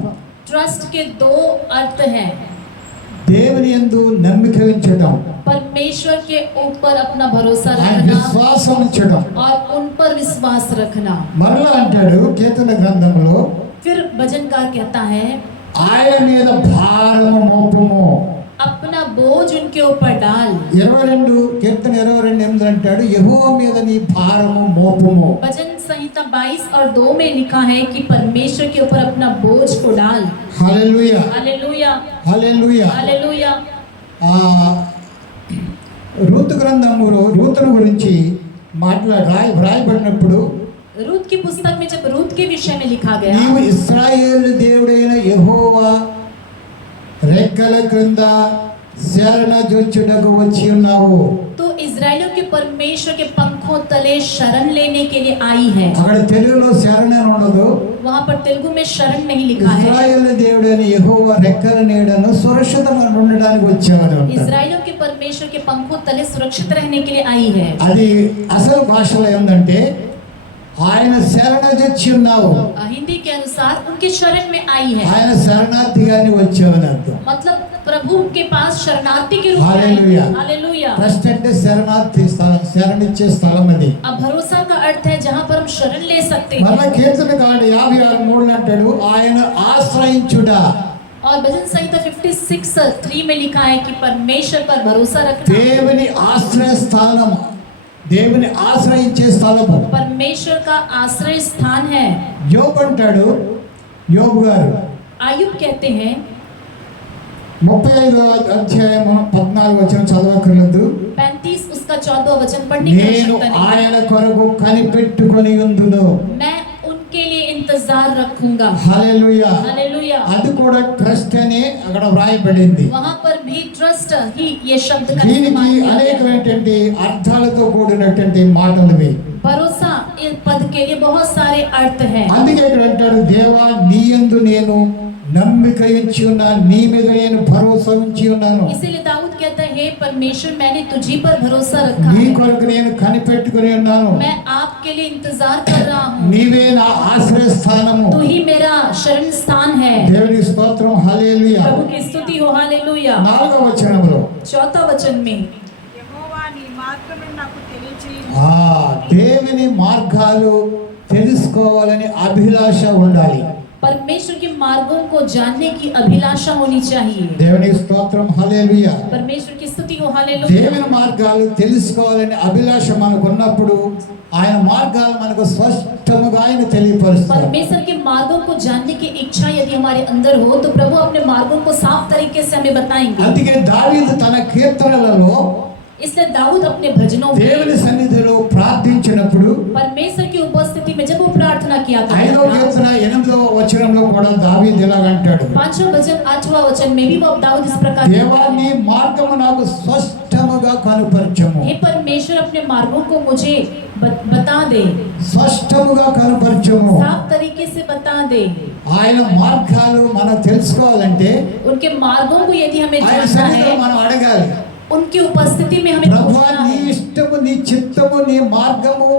ट्रस्ट के 2 अर्थ हैं, దేవుని యందు నమ్మిక ఉంచడం, परमेश्वर के ऊपर अपना भरोसा ఆయన रखना విశ్వాసం ఉంచడం. और उन पर विश्वास रखना। మరలా అంటాడు కీర్తన గ్రంథంలో, फिर भजनकार कहता है, ఆయన మీద భారము మోపము. अपना बोझ उनके ऊपर डाल। 22 కీర్తన 22:8 అంటాడు, యెహోవా మీద నీ భారము మోపము. भजन संहिता 22 और 2 में लिखा है कि परमेश्वर के ऊपर अपना बोझ को डाल, హల్లెలూయా, हालेलुया, హల్లెలూయా. हालेलुया। ఆ రూతు గ్రంథములో రూతును గురించి రాయబడినప్పుడు, रूत की पुस्तक में जब रूत के विषय में लिखा गया, నీవు ఇశ్రాయేలు దేవుడైన యెహోవా రెక్కల క్రింద శరణజొచ్చుటకు వచ్చి ఉన్నావు. तो इजराइलियों के परमेश्वर के पंखों तले शरण लेने के लिए आई है। అక్కడ తెలుగులో శరణ అని ఉండదు. वहाँ पर तेलुगु में शरण नहीं लिखा है, ఇశ్రాయేలు దేవుడైన యెహోవా రెక్కల నీడను సురక్షితంగా ఉండడానికి వచ్చావని అంటారు. इजराइलियों के परमेश्वर के पंखों तले सुरक्षित रहने के लिए आई है। అది అసలు భాషలో ఏంటంటే, ఆయన శరణజొచ్చి ఉన్నావు, हिंदी के अनुसार उनके शरण में आई है, ఆయన శరణార్థిగాని వచ్చావని అర్థం. मतलब प्रभु के पास शरणार्थी के रूप में आई हालेलुया। है, हालेलुया। ట్రస్ట్ అంటే శరణార్థి స్థలం, శరణిచ్చే స్థలం అది. अब भरोसा का अर्थ है जहाँ पर हम शरण ले सकते हैं। మళ్ళా కీర్తనకారుడు 56:3 అంటాడు, ఆయన ఆశ్రయించుట. और भजन संहिता 56:3 में लिखा है कि परमेश्वर पर भरोसा रखना, దేవుని ఆశ్రయ స్థానం, దేవుని ఆశ్రయించే స్థలము. परमेश्वर का आश्रय स्थान है। యోబు అంటాడు, యోబు గారు आयुब कहते हैं 35:14 చదవకర్లేదు, 35 उसका 14 वचन पढ़ने की నేను आवश्यकता नहीं, ఆయన కొరకు కనిపెట్టుకొని ఉందును. मैं उनके लिए इंतजार रखूंगा, హల్లెలూయా. हालेलुया। అది కూడా ట్రస్ట్ అని అక్కడ వ్రాయబడింది. वहाँ पर भी ट्रस्ट ही ये शब्द का దీనికి इस्तेमाल किया गया है। అనేకమైనటువంటి అర్థాలతో కూడినటువంటి మాటలువి. भरोसा इस पद के लिए बहुत सारे अर्थ हैं। అందుకే ఇక్కడ అంటాడు, దేవా నీ యందు నేను నమ్మిక ఉంచి ఉన్నాను, నీ మీద నేను భరోసా ఉంచి ఉన్నాను. इसीलिए दाऊद कहता है, हे परमेश्वर मैंने तुझी पर भरोसा रखा నీ है, కొరకు నేను కనిపెట్టుకుని ఉన్నాను. मैं आपके लिए इंतजार कर रहा हूँ, నీవే నా ఆశ్రయ స్థానము. तू ही मेरा शरण स्थान है। దేవుని స్తోత్రం, హల్లెలూయా. प्रभु की स्तुति हो, हालेलुया। 4వ వచనంలో 4 वचन में, యెహోవా నీ మార్గమును నాకు తెలియజేయుము. దేవుని మార్గాలు తెలుసుకోవాలని అభిలాష ఉండాలి. परमेश्वर के मार्गों को जानने की अभिलाषा होनी चाहिए। దేవుని స్తోత్రం, హల్లెలూయా. परमेश्वर की स्तुति हो, हालेलुया। దేవుని మార్గాలు తెలుసుకోవాలని అభిలాష మనకు ఉన్నప్పుడు ఆయన మార్గాలు మనకు స్పష్టంగా ఆయన తెలియపరుస్తారు. परमेश्वर के मार्गों को जानने की इच्छा यदि हमारे अंदर हो तो प्रभु अपने मार्गों को साफ तरीके से हमें बताएंगे। అందుకే దావీదు తన కీర్తనలలో इसलिए दाऊद अपने भजनों में దేవుని సన్నిధిలో ప్రార్థించినప్పుడు परमेश्वर की उपस्थिति में जब वो प्रार्थना किया 5వ करता था, కీర్తన 8వ వచనంలో కూడా దావీదు ఇలాగంటాడు, 5वां भजन 8वां वचन में भी वो दाऊद इस प्रकार దేవా నీ మార్గము నాకు స్పష్టముగా కనుపరచము. हे परमेश्वर परमेश्वर अपने मार्गों को मुझे बता दे, స్పష్టముగా కనపరచుము. साफ तरीके से बता दे. ఆయన మార్గాలు మనం తెలుసుకోవాలంటే उनके मार्गों को यदि हमें ఆయన जानना సన్నిధిలో है, మనం అడగాలి. उनकी उपस्थिति में हमें ప్రభువా पूछना నీ है. ఇష్టము, నీ చిత్తము, నీ మార్గము,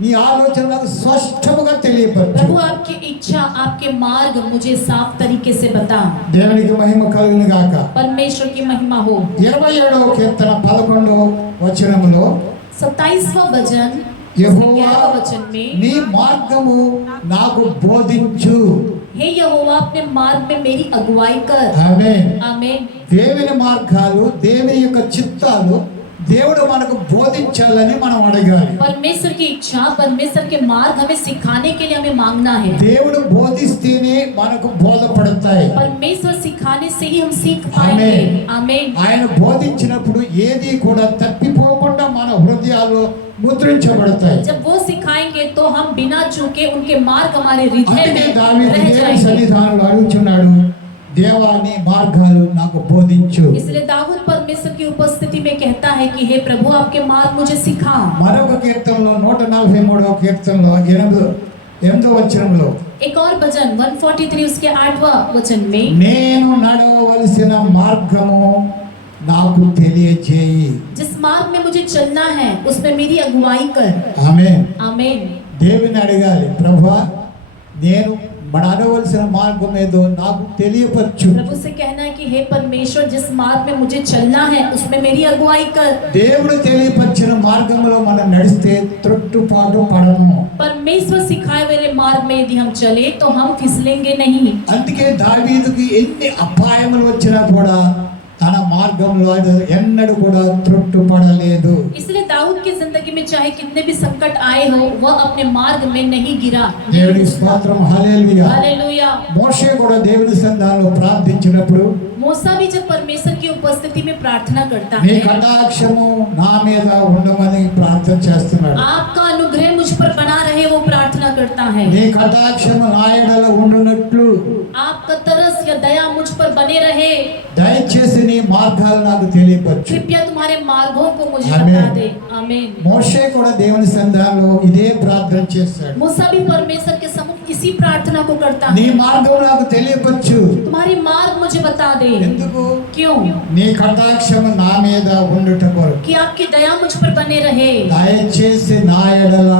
నీ ఆలోచన నాకు స్పష్టముగా తెలియపరచు. प्रभु आपकी इच्छा, आपके मार्ग मुझे साफ तरीके से बता. దేవునికి మహిమ కలుగును గాక. परमेश्वर की महिमा हो. 27వ కీర్తన 11వ వచనములో 27वां वचन, యెహోవా 11वां वचन में, నీ మార్గము నాకు బోధించు. हे यहोवा अपने मार्ग में मेरी अगुवाई कर. ఆమేన్. आमीन. దేవుని మార్గాలు, దేవుని యొక్క చిత్తాలు దేవుడు మనకు బోధించాలని మనం అడగాలి. परमेश्वर की इच्छा, परमेश्वर के मार्ग हमें सिखाने के लिए हमें मांगना है. దేవుడు బోధిస్తేనే మనకు బోధపడతాయి. परमेश्वर सिखाने से ही हम सीख पाएंगे. आमीन. ఆయన బోధించినప్పుడు ఏది కూడా తప్పిపోకుండా మన హృదయాల్లో ముద్రించబడతాయి. जब वो सिखाएंगे तो हम बिना चूके उनके मार्ग हमारे हृदय అందుకే में దావీదు रह దేవుని जाएंगे. సన్నిధానంలో అడుగుచున్నాడు, దేవా నీ మార్గాలు నాకు బోధించు. इसलिए दाऊद परमेश्वर की उपस्थिति में कहता है कि हे प्रभु आपके मार्ग मुझे सिखा. మరొక కీర్తనలో 143వ కీర్తనలో 8వ వచనంలో एक और भजन 143 उसके 8वां वचन में, నేను నడవవలసిన మార్గము నాకు తెలియజేయి. जिस मार्ग में मुझे चलना है उसमें मेरी अगुवाई कर. ఆమేన్. आमीन. దేవుని అడగాలి, ప్రభువా నేను నడవలసిన మార్గం ఏదో నాకు తెలియపరచు. प्रभु से कहना है कि हे परमेश्वर जिस मार्ग में मुझे चलना है उसमें मेरी अगुवाई कर. దేవుడు తెలియపరిచిన మార్గంలో మనం నడిస్తే త్రొట్టుపాటు పడము. परमेश्वर सिखाए हुए मार्ग में यदि हम चले तो हम फिसलेंगे नहीं. అందుకే దావీదుకి ఎన్ని అపాయములు వచ్చినా కూడా తన మార్గంలో ఆయన ఎన్నడూ కూడా త్రొట్టుపడలేదు. इसलिए दाऊद की जिंदगी में चाहे कितने भी संकट आए हो वह अपने मार्ग में नहीं गिरा. దేవునికి స్తోత్రం, హల్లెలూయా. हालेलुया. మోషే కూడా దేవుని సన్నిధానంలో ప్రార్థించినప్పుడు मूसा भी जब परमेश्वर की उपस्थिति में प्रार्थना करता నీ है, కటాక్షము నా మీద ఉండమని ప్రార్థన చేస్తున్నాడు. आपका अनुग्रह मुझ पर बना रहे वो प्रार्थना करता है. నీ కటాక్షము నా ఎడల ఉండునట్లు आपका तरस या दया मुझ पर बने रहे. దయచేసి నీ మార్గాలు నాకు తెలియపరచు. कृपया तुम्हारे मार्गों को मुझे आमीन. बता दे. आमीन. మోషే కూడా దేవుని సన్నిధానంలో ఇదే ప్రార్థన చేశాడు. मूसा भी परमेश्वर के सम्मुख इसी प्रार्थना को करता నీ है. మార్గం నాకు తెలియపరచు. तुम्हारी मार्ग मुझे बता दे. ఎందుకు? क्यों? నీ కటాక్షము నా మీద ఉండుట కొరకు. कि आपकी दया मुझ पर बने रहे. దయచేసి నా ఎడల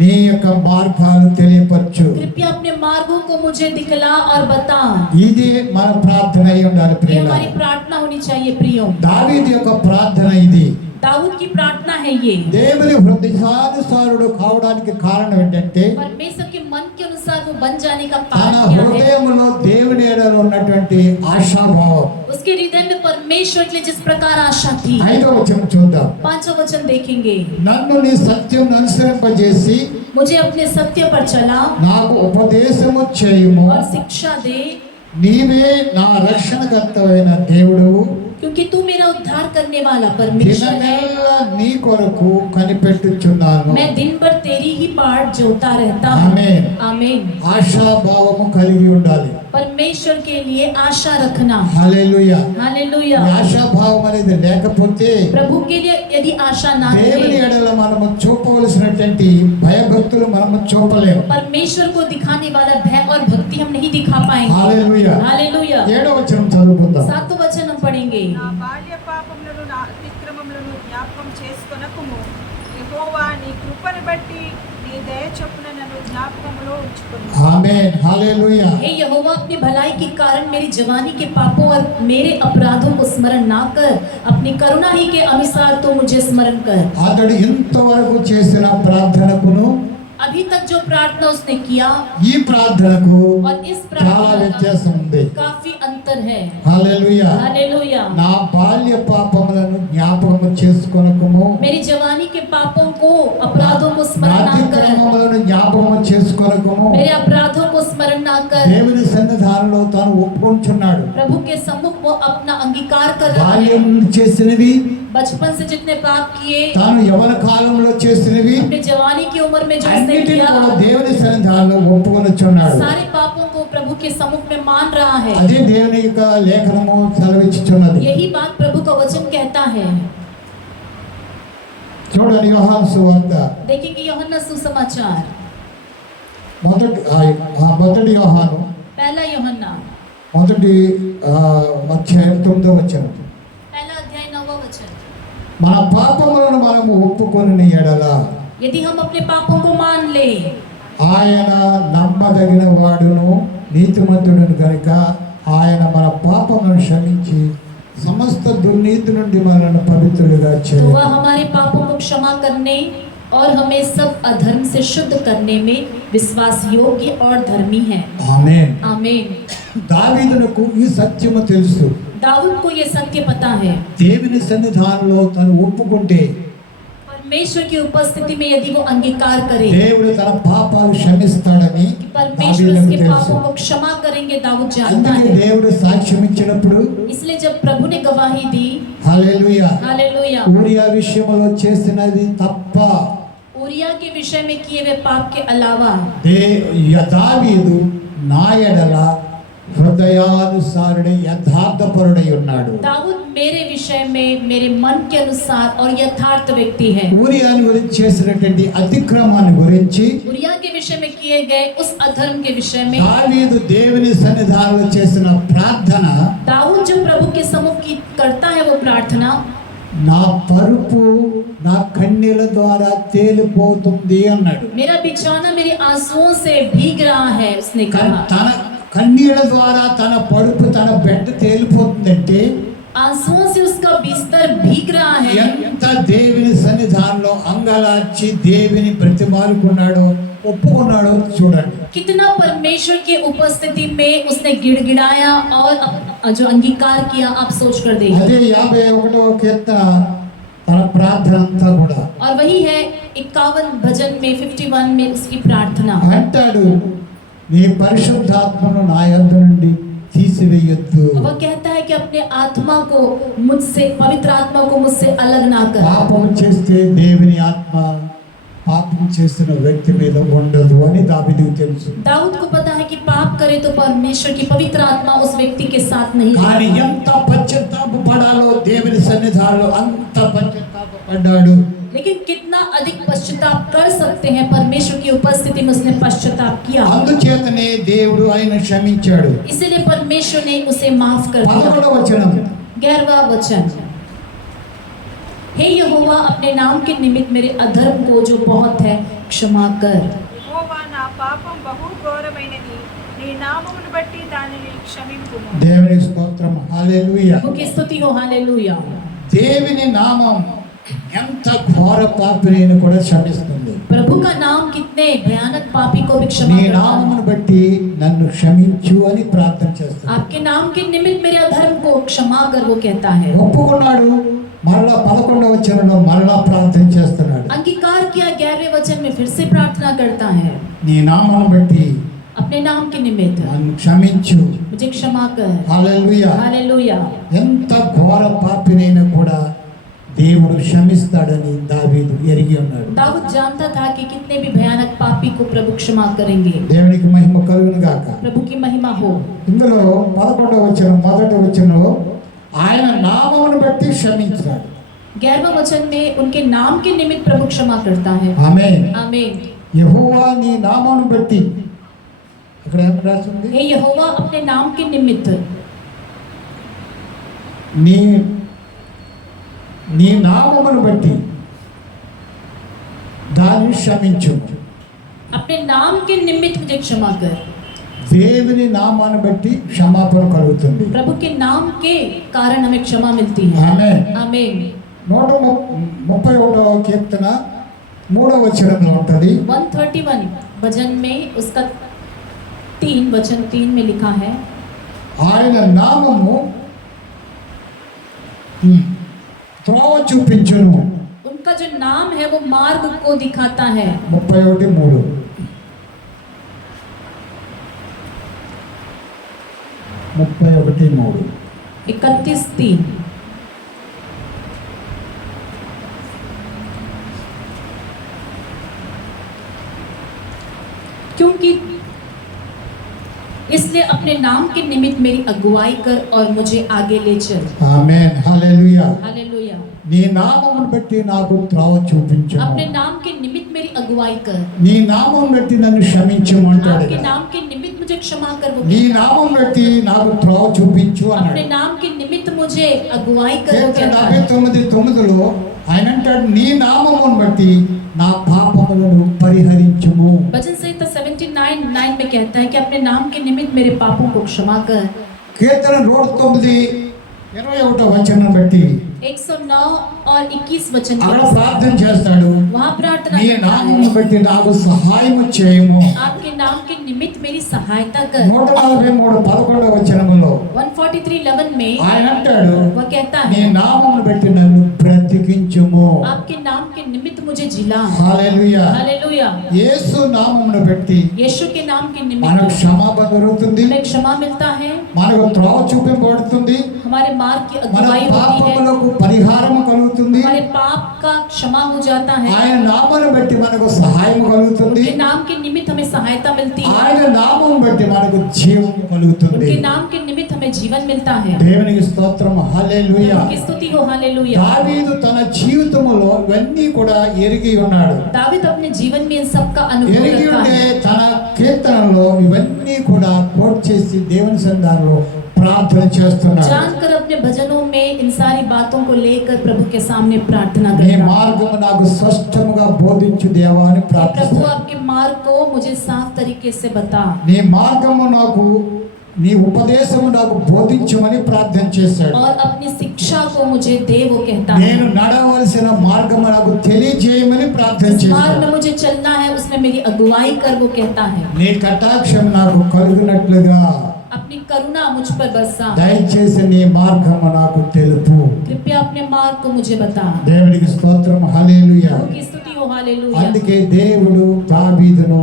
నీ యొక్క మార్గాలు తెలియపరచు. कृपया अपने मार्गों को मुझे दिखला और बता. ఇది మన ప్రార్థన అయి ఉండాలి ये ప్రియులారా. हमारी प्रार्थना होनी चाहिए प्रियो. దావీదు యొక్క ప్రార్థన ఇది. दाऊद की प्रार्थना है ये. దేవుని హృదయానుసారుడు కావడానికి కారణం ఏంటంటే परमेश्वर के मन के अनुसार वो बन जाने का తన कारण क्या है? హృదయంలో దేవుని ఎడల ఉన్నటువంటి ఆశాభావం. उसके हृदय में परमेश्वर के लिए जिस प्रकार आशा थी. 5వ వచనం చూద్దాం. 5वां वचन देखेंगे. నన్ను నీ సత్యం అనుసరింపజేసి मुझे अपने सत्य पर चला నాకు ఉపదేశము చేయుము. और शिक्षा दे, నీవే నా రక్షణకర్తవైన దేవుడు. क्योंकि तू मेरा उद्धार करने वाला परमेश्वर है. దినమెల్లా నీ కొరకు కనిపెట్టుచున్నాను. मैं दिन भर तेरी ही बाट जोता रहता हूँ. ఆమేన్. आमीन. ఆశాభావము కలిగి ఉండాలి. परमेश्वर के लिए आशा रखना. హల్లెలూయా. हालेलुया. ఈ ఆశాభావం అనేది లేకపోతే प्रभु के लिए यदि आशा ना దేవుని रहे, ఎడల మనము చూపవలసినటువంటి భయభక్తులు మనము చూపలేము. परमेश्वर को दिखाने वाला भय और भक्ति हम नहीं दिखा पाएंगे. హల్లెలూయా. हालेलुया. 7వ వచనం చదువుకుందాం. 7वां वचन हम पढ़ेंगे. నా బాల్య పాపములను నా అతిక్రమములను జ్ఞాపకం చేసుకొనకుము. యెహోవా నీ కృపను బట్టి నీ దయ చొప్పున నన్ను జ్ఞాపకములో ఉంచుకును. ఆమేన్. హల్లెలూయా. हे यहोवा अपनी भलाई के कारण मेरी जवानी के पापों और मेरे अपराधों को स्मरण ना कर, अपनी करुणा ही के अनुसार तो मुझे स्मरण कर. అతడు ఇంతవరకు చేసిన ప్రార్థనకును अभी तक जो प्रार्थना उसने किया ఈ ప్రార్థనకు और इस చాలా प्रार्थना వ్యత్యాసం ఉంది. का काफी अंतर है. హల్లెలూయా. हालेलुया. నా బాల్య పాపములను జ్ఞాపకము చేసుకొనకుము. मेरी जवानी के पापों को, अपराधों को నా स्मरण ना कर. అతిక్రమములను జ్ఞాపకము చేసుకొనకుము. मेरे अपराधों को स्मरण ना कर. దేవుని సన్నిధానంలో తాను ఒప్పుకొంచున్నాడు. प्रभु के सम्मुख वो अपना अंगीकार कर रहा బాల్యం है. నుండి చేసినవి, बचपन से जितने पाप किए, తాను యవన కాలంలో చేసినవి अपने जवानी की उम्र में जो उसने అన్నిటిని किया, కూడా దేవుని సన్నిధానంలో ఒప్పుకొనుచున్నాడు. सारे पापों को प्रभु के सम्मुख में मान रहा है. అదే దేవుని యొక్క లేఖనము సెలవిచ్చుచున్నది. यही बात प्रभु का वचन कहता है. చూడండి యోహాను సువార్త देखेंगे यूहन्ना सुसमाचार మొదటి యోహాను पहला यूहन्ना మొదటి అధ్యాయం 9వ వచనం. पहला अध्याय 9वां वचन। మన పాపములను మనము ఒప్పుకొని ఎడల यदि हम अपने पापों को मान ले ఆయన నమ్మదగిన వాడును నీతిమంతుడును కనుక ఆయన మన పాపములను క్షమించి సమస్త దుర్నీతి నుండి మనల్ని పవిత్రులుగా तो చేయును. वह हमारे पापों को क्षमा करने और हमें सब अधर्म से शुद्ध करने में विश्वास योग्य और धर्मी है। ఆమేన్. आमीन। దావీదునకు ఈ సత్యము తెలుసు. दाऊद को ये सत्य पता है, దేవుని సన్నిధానంలో తను ఒప్పుకుంటే परमेश्वर की उपस्थिति में यदि वो अंगीकार करे దేవుడు తన పాపాలు క్షమిస్తాడని कि परमेश्वर దావీదునకు उसके తెలుసు. पापों को क्षमा करेंगे, दाऊद जानता అందుకే है। దేవుడు సాక్ష్యం ఇచ్చినప్పుడు इसलिए जब प्रभु ने गवाही दी, హల్లెలూయా, हालेलुया, ఊరియా విషయంలో చేసినది తప్ప ऊरिया के विषय में किए हुए पाप के अलावा దావీదు నా ఎడల హృదయానుసారుడై యథార్థపరుడై ఉన్నాడు. दाऊद मेरे विषय में मेरे मन के अनुसार और यथार्थ व्यक्ति है। ఊరియాని గురించి చేసినటువంటి అతిక్రమాన్ని గురించి उरिया के विषय में किए गए उस अधर्म के विषय में దావీదు దేవుని సన్నిధానంలో చేసిన ప్రార్థన, दाऊद जो प्रभु के सम्मुख की करता है वो प्रार्थना, నా పరుపు నా కన్నీల ద్వారా తేలిపోతుంది అన్నాడు. मेरा बिछौना मेरे आंसुओं से भीग रहा है, उसने कहा। తన కన్నీల ద్వారా తన పరుపు తన బెడ్ తేలిపోతుందంటే आंसुओं से उसका बिस्तर भीग रहा है। ఎంత దేవుని సన్నిధానంలో అంగలార్చి దేవుని బ్రతిమాలుకున్నాడో ఒప్పుకున్నాడో చూడండి. कितना परमेश्वर की उपस्थिति में उसने गिड़गिड़ाया और जो अंगीकार किया, आप सोच कर देखिए। అదే 51వ కీర్తన తన ప్రార్థన అంతా కూడా और वही है 51 भजन में 51 में उसकी प्रार्थना। అంటాడు, నీ పరిశుద్ధాత్మను నా యొద్ద నుండి తీసివేయొద్దు. वह कहता है कि अपने आत्मा को मुझसे, पवित्र आत्मा को मुझसे अलग ना कर। పాపం చేస్తే దేవుని ఆత్మ పాపం చేసిన వ్యక్తి మీద ఉండదు అని దావీదుకు తెలుసు. दाऊद को पता है कि पाप करे तो परमेश्वर की पवित्र आत्मा उस व्यक्ति के साथ नहीं కానీ रहती। ఎంత పశ్చాత్తాప పడాలో దేవుని సన్నిధానంలో అంత పశ్చాత్తాప పడ్డాడు. लेकिन कितना अधिक पश्चाताप कर सकते हैं, परमेश्वर की उपस्थिति में उसने पश्चाताप किया। అందుచేతనే దేవుడు ఆయన క్షమించాడు. इसीलिए परमेश्वर ने उसे माफ कर दिया। 11వ వచనం, 11वां वचन। हे यहोवा, अपने नाम के निमित्त मेरे अधर्म को जो बहुत है क्षमा कर। యెహోవా, నా పాపం బహు ఘోరమైనది, నీ నామమును బట్టి దానిని క్షమింపుము. దేవుని స్తోత్రం, హల్లెలూయా. प्रभु की स्तुति हो, हालेलुया। దేవుని నామం ఎంత ఘోర పాపిని కూడా క్షమిస్తుంది. प्रभु का नाम कितने भयानक पापी को भी क्षमा నీ करता है। నామమును బట్టి నన్ను క్షమించు అని ప్రార్థన చేస్తాడు. आपके नाम के निमित्त मेरे अधर्म को क्षमा कर, वो कहता है। ఒప్పుకున్నాడు, మరలా 11వ వచనంలో మరలా ప్రార్థన చేస్తున్నాడు. अंगीकार किया, 11वें वचन में फिर से प्रार्थना करता है, నీ నామమును బట్టి अपने नाम के निमित्त నన్ను క్షమించు. मुझे क्षमा कर। హల్లెలూయా. हालेलुया। ఎంత ఘోర పాపినైనా కూడా దేవుడు క్షమిస్తాడని దావీదు ఎరిగి ఉన్నాడు. दाऊद जानता था कि कितने भी भयानक पापी को प्रभु क्षमा करेंगे। దేవునికి మహిమ కలుగును గాక. प्रभु की महिमा हो। ఇందులో 11వ వచనం మొదటి వచనంలో ఆయన నామమును బట్టి క్షమించాడు. 11वां वचन में उनके नाम के निमित्त प्रभु क्षमा करता है। ఆమేన్. आमीन। యెహోవా నీ నామమును బట్టి, అక్కడ ఏం రాసింది? हे यहोवा, अपने नाम के निमित्त నీ నామమును బట్టి దాన్ని క్షమించు. अपने नाम के निमित्त मुझे क्षमा कर। దేవుని నామాన్ని బట్టి క్షమాపణ కలుగుతుంది. प्रभु के नाम के कारण हमें क्षमा मिलती है। ఆమేన్. आमीन। 131వ కీర్తన 3వ వచనంలో ఉంటది. 131 भजन में उसका 3 वचन 3 में लिखा है, ఆయన నామము త్రోవ చూపించును. उनका जो नाम है वो मार्ग को दिखाता है। 31:3 31:3 क्योंकि इसलिए अपने नाम के निमित्त मेरी अगुवाई कर और मुझे आगे ले चल। ఆమేన్. హల్లెలూయా. हालेलुया। నీ నామమును బట్టి నాకు త్రోవ చూపించు, अपने नाम के निमित्त मेरी अगुवाई कर, నీ నామం బట్టి నన్ను క్షమించము అంటాడు आपके కదా. नाम के निमित्त मुझे क्षमा कर, वो నీ कहता है। నామం బట్టి నాకు త్రోవ చూపించు अपने అన్నాడు. नाम के निमित्त मुझे अगुवाई कर, वो కీర్తన कहता है। 59:9 ఆయన అంటాడు, నీ నామమును బట్టి నా పాపములను పరిహరించుము. भजन संहिता 79:9 में कहता है कि अपने नाम के निमित्त मेरे पापों को क्षमा कर। కీర్తన 109:21 వచనం బట్టి 109 और 21 वचन అక్కడ के ప్రార్థన చేస్తాడు, वहाँ प्रार्थना నీ करता నామమును है, బట్టి నాకు సహాయము చేయము. आपके नाम के निमित्त मेरी सहायता कर। 143:11 వచనములో 143:11 में ఆయన అంటాడు, वह कहता నీ है, నామమును బట్టి నన్ను బ్రతికించుము. आपके नाम के निमित्त मुझे जिला। హల్లెలూయా. हालेलुया। యేసు నామమును బట్టి यीशु के नाम के మనకు निमित्त క్షమాపణ దొరుకుతుంది, हमें क्षमा मिलता है, మనకు త్రోవ చూపించబడుతుంది, हमारे मार्ग की మన अगुवाई होती है, పాపములకు పరిహారం కలుగుతుంది. हमारे पाप का क्षमा हो जाता है, ఆయన నామమును బట్టి మనకు సహాయం కలుగుతుంది, उनके नाम के निमित्त हमें सहायता मिलती है, ఆయన నామం బట్టి మనకు జీవం కలుగుతుంది. उनके नाम के निमित्त हमें जीवन मिलता है। దేవునికి స్తోత్రం. హల్లెలూయా. उनकी स्तुति हो। हालेलुया। దావీదు తన జీవితంలో ఇవన్నీ కూడా ఎరిగి ఉన్నాడు. दाविद अपने जीवन में इन सब का अनुभव ఎరిగి रखा ఉంటే है, తన కీర్తనలో ఇవన్నీ కూడా కోట్ చేసి దేవుని సన్నిధానంలో ప్రార్థన చేస్తున్నాడు. जानकर अपने भजनों में इन सारी बातों को लेकर प्रभु के सामने प्रार्थना నీ करता है। మార్గము నాకు స్పష్టముగా బోధించు దేవా అని प्रभु ప్రార్థిస్తాడు. आपके मार्ग को मुझे साफ तरीके से बता, నీ మార్గము నాకు, నీ ఉపదేశము నాకు బోధించమని ప్రార్థన చేశాడు. और अपनी शिक्षा को मुझे दे, वो कहता है। నేను నడవలసిన మార్గము నాకు తెలియజేయమని ప్రార్థన जिस मार्ग చేశాడు. में मुझे चलना है उसमें मेरी अगुवाई कर, वो कहता है। నీ కటాక్షం నాకు కలుగునట్లుగా अपनी करुणा मुझ पर बरसा, దయచేసి నీ మార్గము నాకు తెలుపు. कृपया अपने मार्ग को मुझे बता। దేవునికి స్తోత్రం. హల్లెలూయా. प्रभु की स्तुति हो। हालेलुया। అందుకే దేవుడు దావీదును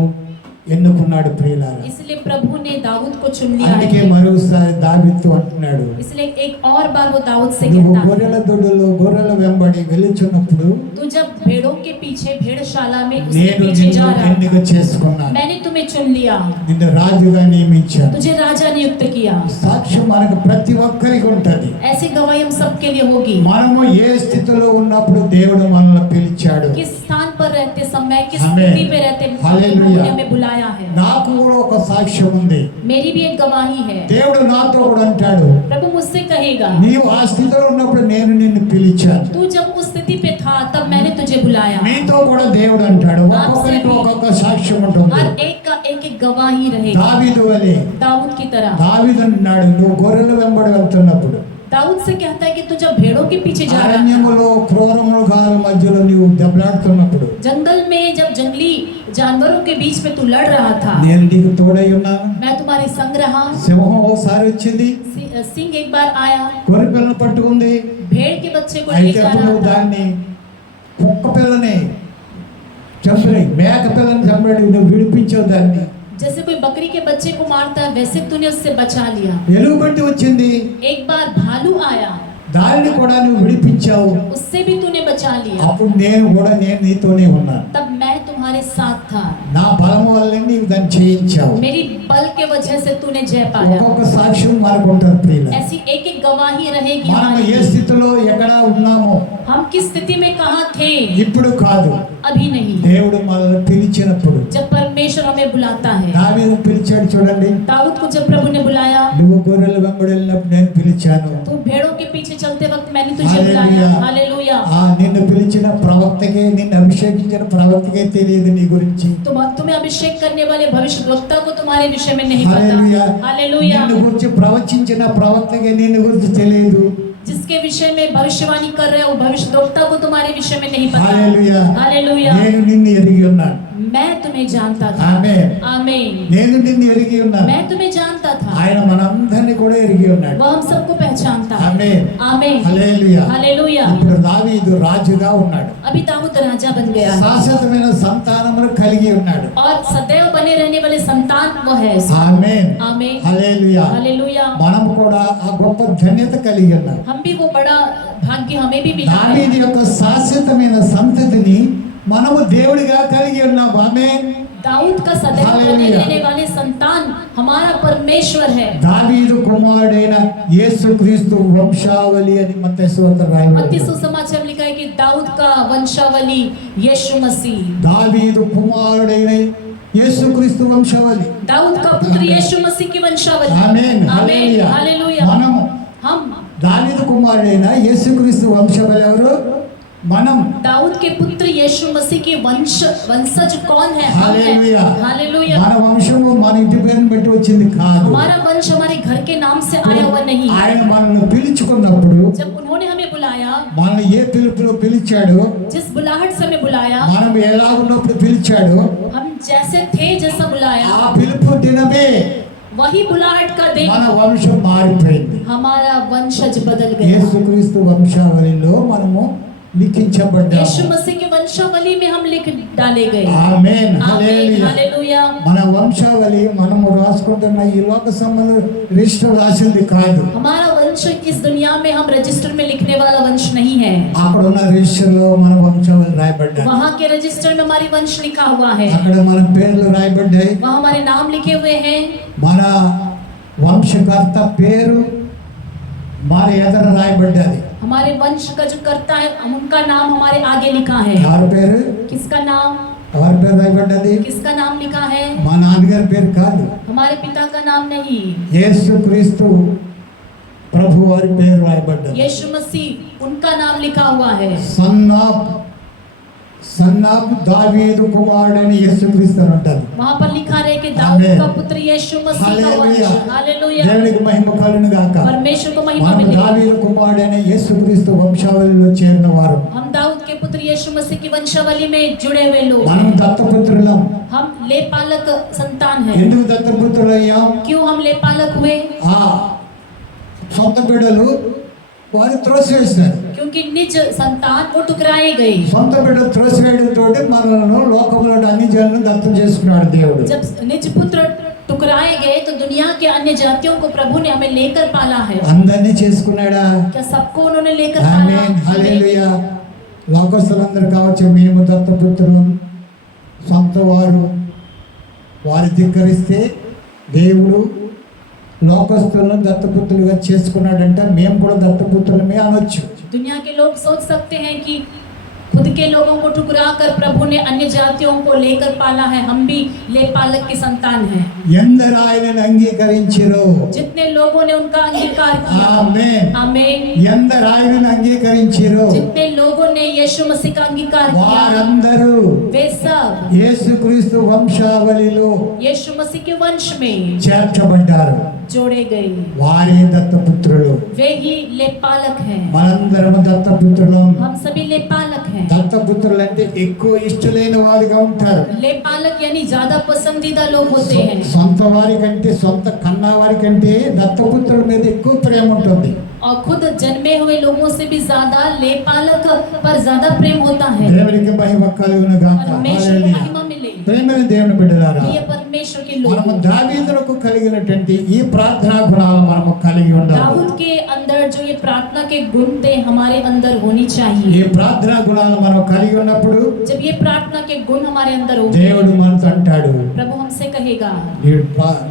ఎన్నుకున్నాడు ప్రియులారా. इसलिए प्रभु ने दाऊद को चुन लिया అందుకే है, మరోసారి దావీదుతో అంటున్నాడు, इसलिए एक और बार वो दाऊद से నువ్వు कहता है, గొర్రెల దొడ్డులో గొర్రెల వెంబడి వెలుచున్నప్పుడు तू जब भेड़ों के पीछे भेड़शाला में उसके నేను पीछे నిన్ను जा रहा ఎన్నిక था, చేసుకున్నాను, मैंने तुम्हें चुन लिया, నిన్ను రాజుగా నియమించాను. तुझे राजा नियुक्त किया। సాక్ష్యం మనకు ప్రతి ఒక్కరికి ఉంటది. ऐसी गवाही हम सबके लिए होगी, మనము ఏ స్థితిలో ఉన్నప్పుడు దేవుడు మనల్ని పిలిచాడు. किस स्थान पर रहते समय, किस आमीन। स्थिति पे रहते हालेलुया। प्रभु ने हमें बुलाया है। నాకు కూడా ఒక సాక్ష్యం ఉంది. मेरी भी एक गवाही है। దేవుడు నాతో కూడా అంటాడు, प्रभु मुझसे कहेगा, నీవు ఆ స్థితిలో ఉన్నప్పుడు నేను నిన్ను పిలిచాను. तू जब उस स्थिति पे था तब मैंने तुझे बुलाया। మీతో కూడా దేవుడు అంటాడు, ఒక్కొక్కరికి ఒక్కొక్క సాక్ష్యం ఉంటుంది. हर एक का एक एक गवाही रहेगी, దావీదు వలె दाऊद की तरह। దావీదు అన్నాడు, నువ్వు గొర్రెల వెంబడి వెళ్తున్నప్పుడు, दाऊद से कहता है कि तू जब भेड़ों के पीछे जा रहा है, అరణ్యములో క్రూర మృగాల మధ్యలో నీవు దెబ్బలాడుతున్నప్పుడు जंगल में जब जंगली जानवरों के बीच में तू लड़ रहा था, నేను నీకు తోడై ఉన్నాను. मैं तुम्हारे संग रहा। సింహం ఒకసారి వచ్చింది, सिंह एक बार आया, గొర్రె పిల్లను పట్టుకుంది. भेड़ के बच्चे को ले అయితే जा అప్పుడు रहा నువ్వు था, దాన్ని కుక్క పిల్లని చంపి మేక పిల్లని చంపడి నువ్వు విడిపించావు దాన్ని. जैसे कोई बकरी के बच्चे को मारता है वैसे तूने उससे बचा लिया। ఎలుగుబంటి వచ్చింది, एक बार भालू आया, దానిని కూడా నువ్వు విడిపించావు. उससे भी तूने बचा लिया। అప్పుడు నేను నీతోనే ఉన్నాను. तब मैं तुम्हारे साथ था, నా బలము వల్ల నీవు దాన్ని చేయించావు. मेरी बल के वजह से तूने जय पाया। ఒక్కొక్క సాక్ష్యం మనకు ఉంటుంది ప్రియుల. ऐसी एक एक गवाही रहेगी మనం हमारी। ఏ స్థితిలో ఎక్కడ ఉన్నామో हम किस स्थिति में कहाँ थे, ఇప్పుడు కాదు, अभी नहीं। దేవుడు మనల్ని పిలిచినప్పుడు. जब परमेश्वर हमें बुलाता है, దావీదు పిలిచాడు చూడండి, दाऊद को जब प्रभु ने बुलाया, నువ్వు గొర్రెల వెంబడి వెళ్ళినప్పుడు నేను పిలిచాను. तो भेड़ों के पीछे चलते वक्त मैंने तुझे बुलाया। हालेलुया। हालेलुया। నిన్ను పిలిచిన ప్రవక్తకే, నిన్ను అభిషేకించిన ప్రవక్తకే తెలియదు నీ గురించి. तुम्हें अभिषेक करने वाले भविष्यद्वक्ता को तुम्हारे विषय में नहीं హల్లెలూయా. पता। हालेलुया। నిన్ను గురించి ప్రవచించిన ప్రవక్తకే నిన్ను గురించి తెలియదు. जिसके विषय में भविष्यवाणी कर रहे हो भविष्यद्वक्ता को तुम्हारे विषय में नहीं पता। హల్లెలూయా. हालेलुया। నేను నిన్ను ఎరిగి ఉన్నాను. मैं तुम्हें जानता था। ఆమేన్. आमीन। నేను నిన్ను ఎరిగి ఉన్నాను. मैं तुम्हें जानता था। ఆయన మనందరినీ కూడా ఎరిగి ఉన్నాడు. वो हम सबको पहचानता है। ఆమేన్. आमीन। హల్లెలూయా. हालेलुया। ఇప్పుడు దావీదు రాజుగా ఉన్నాడు. अभी दाऊद राजा बन गया है శాశ్వతమైన సంతానమును కలిగి ఉన్నాడు. और सदैव बने रहने वाले संतान वो है। ఆమేన్. आमीन। హల్లెలూయా. हालेलुया। మనం కూడా ఆ గొప్ప ధన్యత కలిగి ఉన్నాం. हम भी वो बड़ा भाग्य हमें भी मिला है। దావీదు యొక్క శాశ్వతమైన సంతతిని మనము దేవుడిగా కలిగి ఉన్నాం. ఆమేన్. दाऊद का सदैव बने हालेलुया। रहने वाले संतान हम हमारा परमेश्वर है। దావీదు కుమారుడైన యేసుక్రీస్తు వంశావళి అని మత్తయి సువార్తలో मत्ती రాయబడింది. सुसमाचार में लिखा है कि दाऊद का वंशावली यीशु मसीह, దావీదు కుమారుడైన యేసుక్రీస్తు వంశావళి. दाऊद का पुत्र यीशु मसीह की वंशावली। ఆమేన్, आमीन, హల్లెలూయా. हालेलुया। మనము हम దావీదు కుమారుడైన యేసుక్రీస్తు వంశావళి ఎవరు? మనం. दाऊद के पुत्र यीशु मसीह के वंशज कौन है? हम हालेलुया. हैं। हालेलुया। మన వంశము మన ఇంటి పేరుని బట్టి వచ్చింది కాదు. हमारा वंश हमारे घर के नाम से आया हुआ नहीं। ఆయన మనల్ని పిలుచుకున్నప్పుడు जब उन्होंने हमें बुलाया, మనల్ని ఏ పిలుపులో పిలిచాడు, जिस बुलाहट से हमें बुलाया, మనం ఎలా ఉన్నప్పుడు పిలిచాడు, हम जैसे थे जैसा बुलाया, ఆ పిలుపు దినమే वही बुलाहट का दिन మన వంశం మారిపోయింది. हमारा वंशज बदल गया। యేసుక్రీస్తు వంశావళిలో మనము లిఖించబడ్డాము. यीशु मसीह की वंशावली में हम लिख डाले गए। ఆమేన్, आमीन, హల్లెలూయా. हालेलुया। మన వంశావళి మనము రాసుకుంటున్న ఈ లోక సంబంధ రిజిస్టర్ రాసింది కాదు. हमारा वंश इस दुनिया में हम रजिस्टर में लिखने वाला वंश नहीं है। అక్కడ ఉన్న రిజిస్టర్ లో మన వంశావళి రాయబడ్డాయి. वहाँ के रजिस्टर में हमारी वंश लिखा हुआ है, అక్కడ మన పేర్లు రాయబడ్డాయి. वहाँ हमारे नाम लिखे हुए हैं। మన వంశకర్త పేరు మన ఎదుర రాయబడ్డది. हमारे वंश का जो करता है उनका नाम हमारे आगे लिखा है। ఎవరి పేరు? किसका नाम? ఎవరి పేరు రాయబడ్డది? किसका नाम लिखा है? మా నాన్నగారి పేరు కాదు, हमारे पिता का नाम नहीं, యేసుక్రీస్తు ప్రభు వారి పేరు రాయబడ్డది. यीशु मसीह उनका नाम लिखा हुआ है। సన్ ఆఫ్ దావీదు కుమారుడైన యేసుక్రీస్తు అని ఉంటుంది. वहाँ पर लिखा रहे कि दाऊद आमीन। का पुत्र यीशु मसीह का హల్లెలూయా. वंश। हालेलुया। దేవునికి మహిమ కలుగును గాక. परमेश्वर को महिमा మనం मिले। దావీదు కుమారుడైన యేసుక్రీస్తు వంశావళిలో చేరిన వారు. हम दाऊद के पुत्र यीशु मसीह की वंशावली में जुड़े हुए लोग మనం हैं। దత్తపుత్రులం. हम लेपालक संतान हैं। ఎందుకు దత్తపుత్రులయ్యాం? क्यों हम लेपालक हुए? ఆ సొంత బిడ్డలు వారు త్రోసివేశారు. क्योंकि निज संतान वो टुकराए गए। సొంత బిడ్డలు త్రోసివేయడంతో మనలను లోకంలో అన్ని జనులను దత్తం చేసుకున్నాడు దేవుడు. जब निज पुत्र टुकराए गए तो दुनिया के अन्य जातियों को प्रभु ने हमें लेकर पाला है। అందరినీ చేసుకున్నాడా? क्या सबको उन्होंने लेकर ఆమేన్, पाला? హల్లెలూయా. లోకస్తులందరూ కావచ్చు మేము దత్తపుత్రులం. సొంత వారు ధిక్కరిస్తే దేవుడు లోకస్తులను దత్తపుత్రులుగా చేసుకున్నాడంటే మేము కూడా దత్తపుత్రులమే అనొచ్చు. दुनिया के लोग सोच सकते हैं कि खुद के लोगों को ठुकरा कर प्रभु ने अन्य जातियों को लेकर पाला है, हम भी लेपालक के संतान हैं। ఎందరు ఆయనను అంగీకరించిరో, जितने लोगों ने उनका अंगीकार किया, ఆమేన్, आमीन, ఎందరు ఆయనను అంగీకరించిరో जितने लोगों ने यीशु मसीह का अंगीकार किया, వారందరూ वे सब యేసుక్రీస్తు వంశావళిలో यीशु मसीह के वंश में చేర్చబడ్డారు. जोड़े गए। వారే దత్తపుత్రులు. वे ही लेपालक हैं। మనందరం దత్తపుత్రులం. हम सभी लेपालक हैं। దత్తపుత్రులు అంటే ఎక్కువ ఇష్టలైన వారిగా ఉంటారు. लेपालक यानी ज्यादा पसंदीदा लोग होते हैं। సొంత వారి కంటే సొంత కన్నా వారి కంటే దత్తపుత్రుల మీద ఎక్కువ ప్రేమ ఉంటుంది. और खुद जन्मे हुए लोगों से भी ज्यादा लेपालक पर ज्यादा प्रेम होता है। దేవునికి మహిమ కలుగును గాక. परमेश्वर को హల్లెలూయా. महिमा मिले। ప్రేమైన దేవుని బిడ్డలారా, ये परमेश्वर के మనము लोग, దావీదులకు కలిగినటువంటి ఈ ప్రార్థనా గుణాలు మనము కలిగి ఉండాలి. दाऊद के अंदर जो ये प्रार्थना के गुण थे हमारे अंदर होनी ఈ चाहिए। ప్రార్థనా గుణాలు మనం కలిగి ఉన్నప్పుడు जब ये प्रार्थना के गुण हमारे अंदर होंगे, దేవుడు మనతో అంటాడు, प्रभु हमसे कहेगा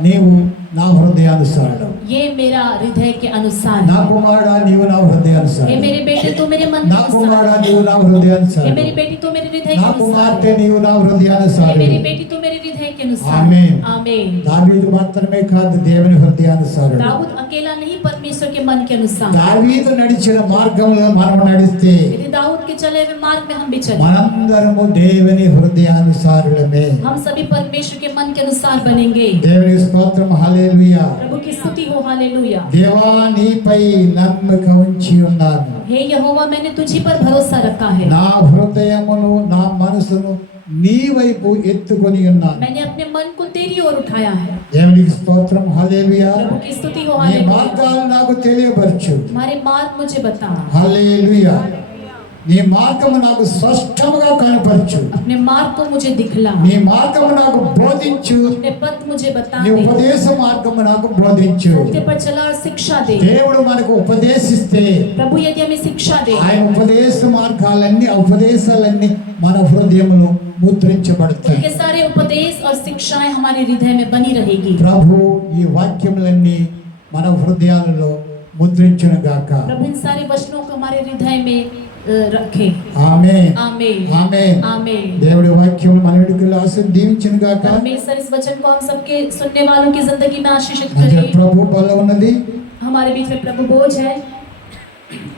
నీవు నా హృదయానుసారుడు, ये मेरा हृदय के अनुसार నా है। కుమారుడా నీవు నా हे హృదయానుసారుడు, मेरे बेटे तू मेरे मन నా के కుమారుడా अनुसार, నీవు నా हे హృదయానుసారుడు, मेरी बेटी तू मेरे हृदय నా के अनुसार, కుమార్తె నీవు నా हे హృదయానుసారుడు. मेरी बेटी तू मेरे हृदय के अनुसार। आमीन। आमीन। దావీదు మాత్రమే కాదు దేవుని హృదయానుసారుడు. दाऊद अकेला नहीं, परमेश्वर के मन के अनुसार। దావీదు నడిచిన మార్గంలో మనం నడిస్తే यदि दाऊद के चले हुए मार्ग में हम भी चले, మనందరము దేవుని హృదయానుసారులమే. हम सभी परमेश्वर के मन के अनुसार बनेंगे। దేవుని స్తోత్రం, హల్లెలూయా. प्रभु की स्तुति हो, हालेलुया। దేవా నీపై నమ్మక ఉంచి ఉన్నాను, हे यहोवा मैंने तुझी पर भरोसा रखा है। నా హృదయమును నా మనసును నీ వైపు ఎత్తుకొని ఉన్నాను. मैंने अपने मन को तेरी ओर उठाया है। దేవునికి స్తోత్రం, హల్లెలూయా. प्रभु की स्तुति हो, నీ हालेलुया। మార్గాలు నాకు తెలియపరచు, हमारे मार्ग मुझे बता, హల్లెలూయా. నీ మార్గము నాకు స్పష్టంగా కనపరచు, अपने मार्ग को मुझे दिखला, నీ మార్గము నాకు బోధించు, अपने पथ मुझे बता నీ दे, ఉపదేశ మార్గము నాకు బోధించు. सत्य पर चला और शिक्षा दे। దేవుడు మనకు ఉపదేశిస్తే प्रभु यदि हमें शिक्षा दे, ఆయన ఉపదేశ మార్గాలన్నీ ఉపదేశాలన్నీ మన హృదయంలో ముద్రించబడతాయి. उनके सारे सारे उपदेश और शिक्षाएं हमारे हृदय में बनी रहेगी। ప్రభు ఈ వాక్యములన్నీ మన హృదయాలలో ముద్రించును గాక. प्रभु इन सारे वचनों को हमारे हृदय में रखे। ఆమేన్ आमीन ఆమేన్. आमीन। దేవుడి వాక్యం మన విడుదల ఆశీర్వదించును గాక. परमेश्वर इस वचन को हम सबके सुनने वालों की जिंदगी में आशीषित అంటే करे। ప్రభు బల ఉన్నది, हमारे बीच में प्रभु बोझ है,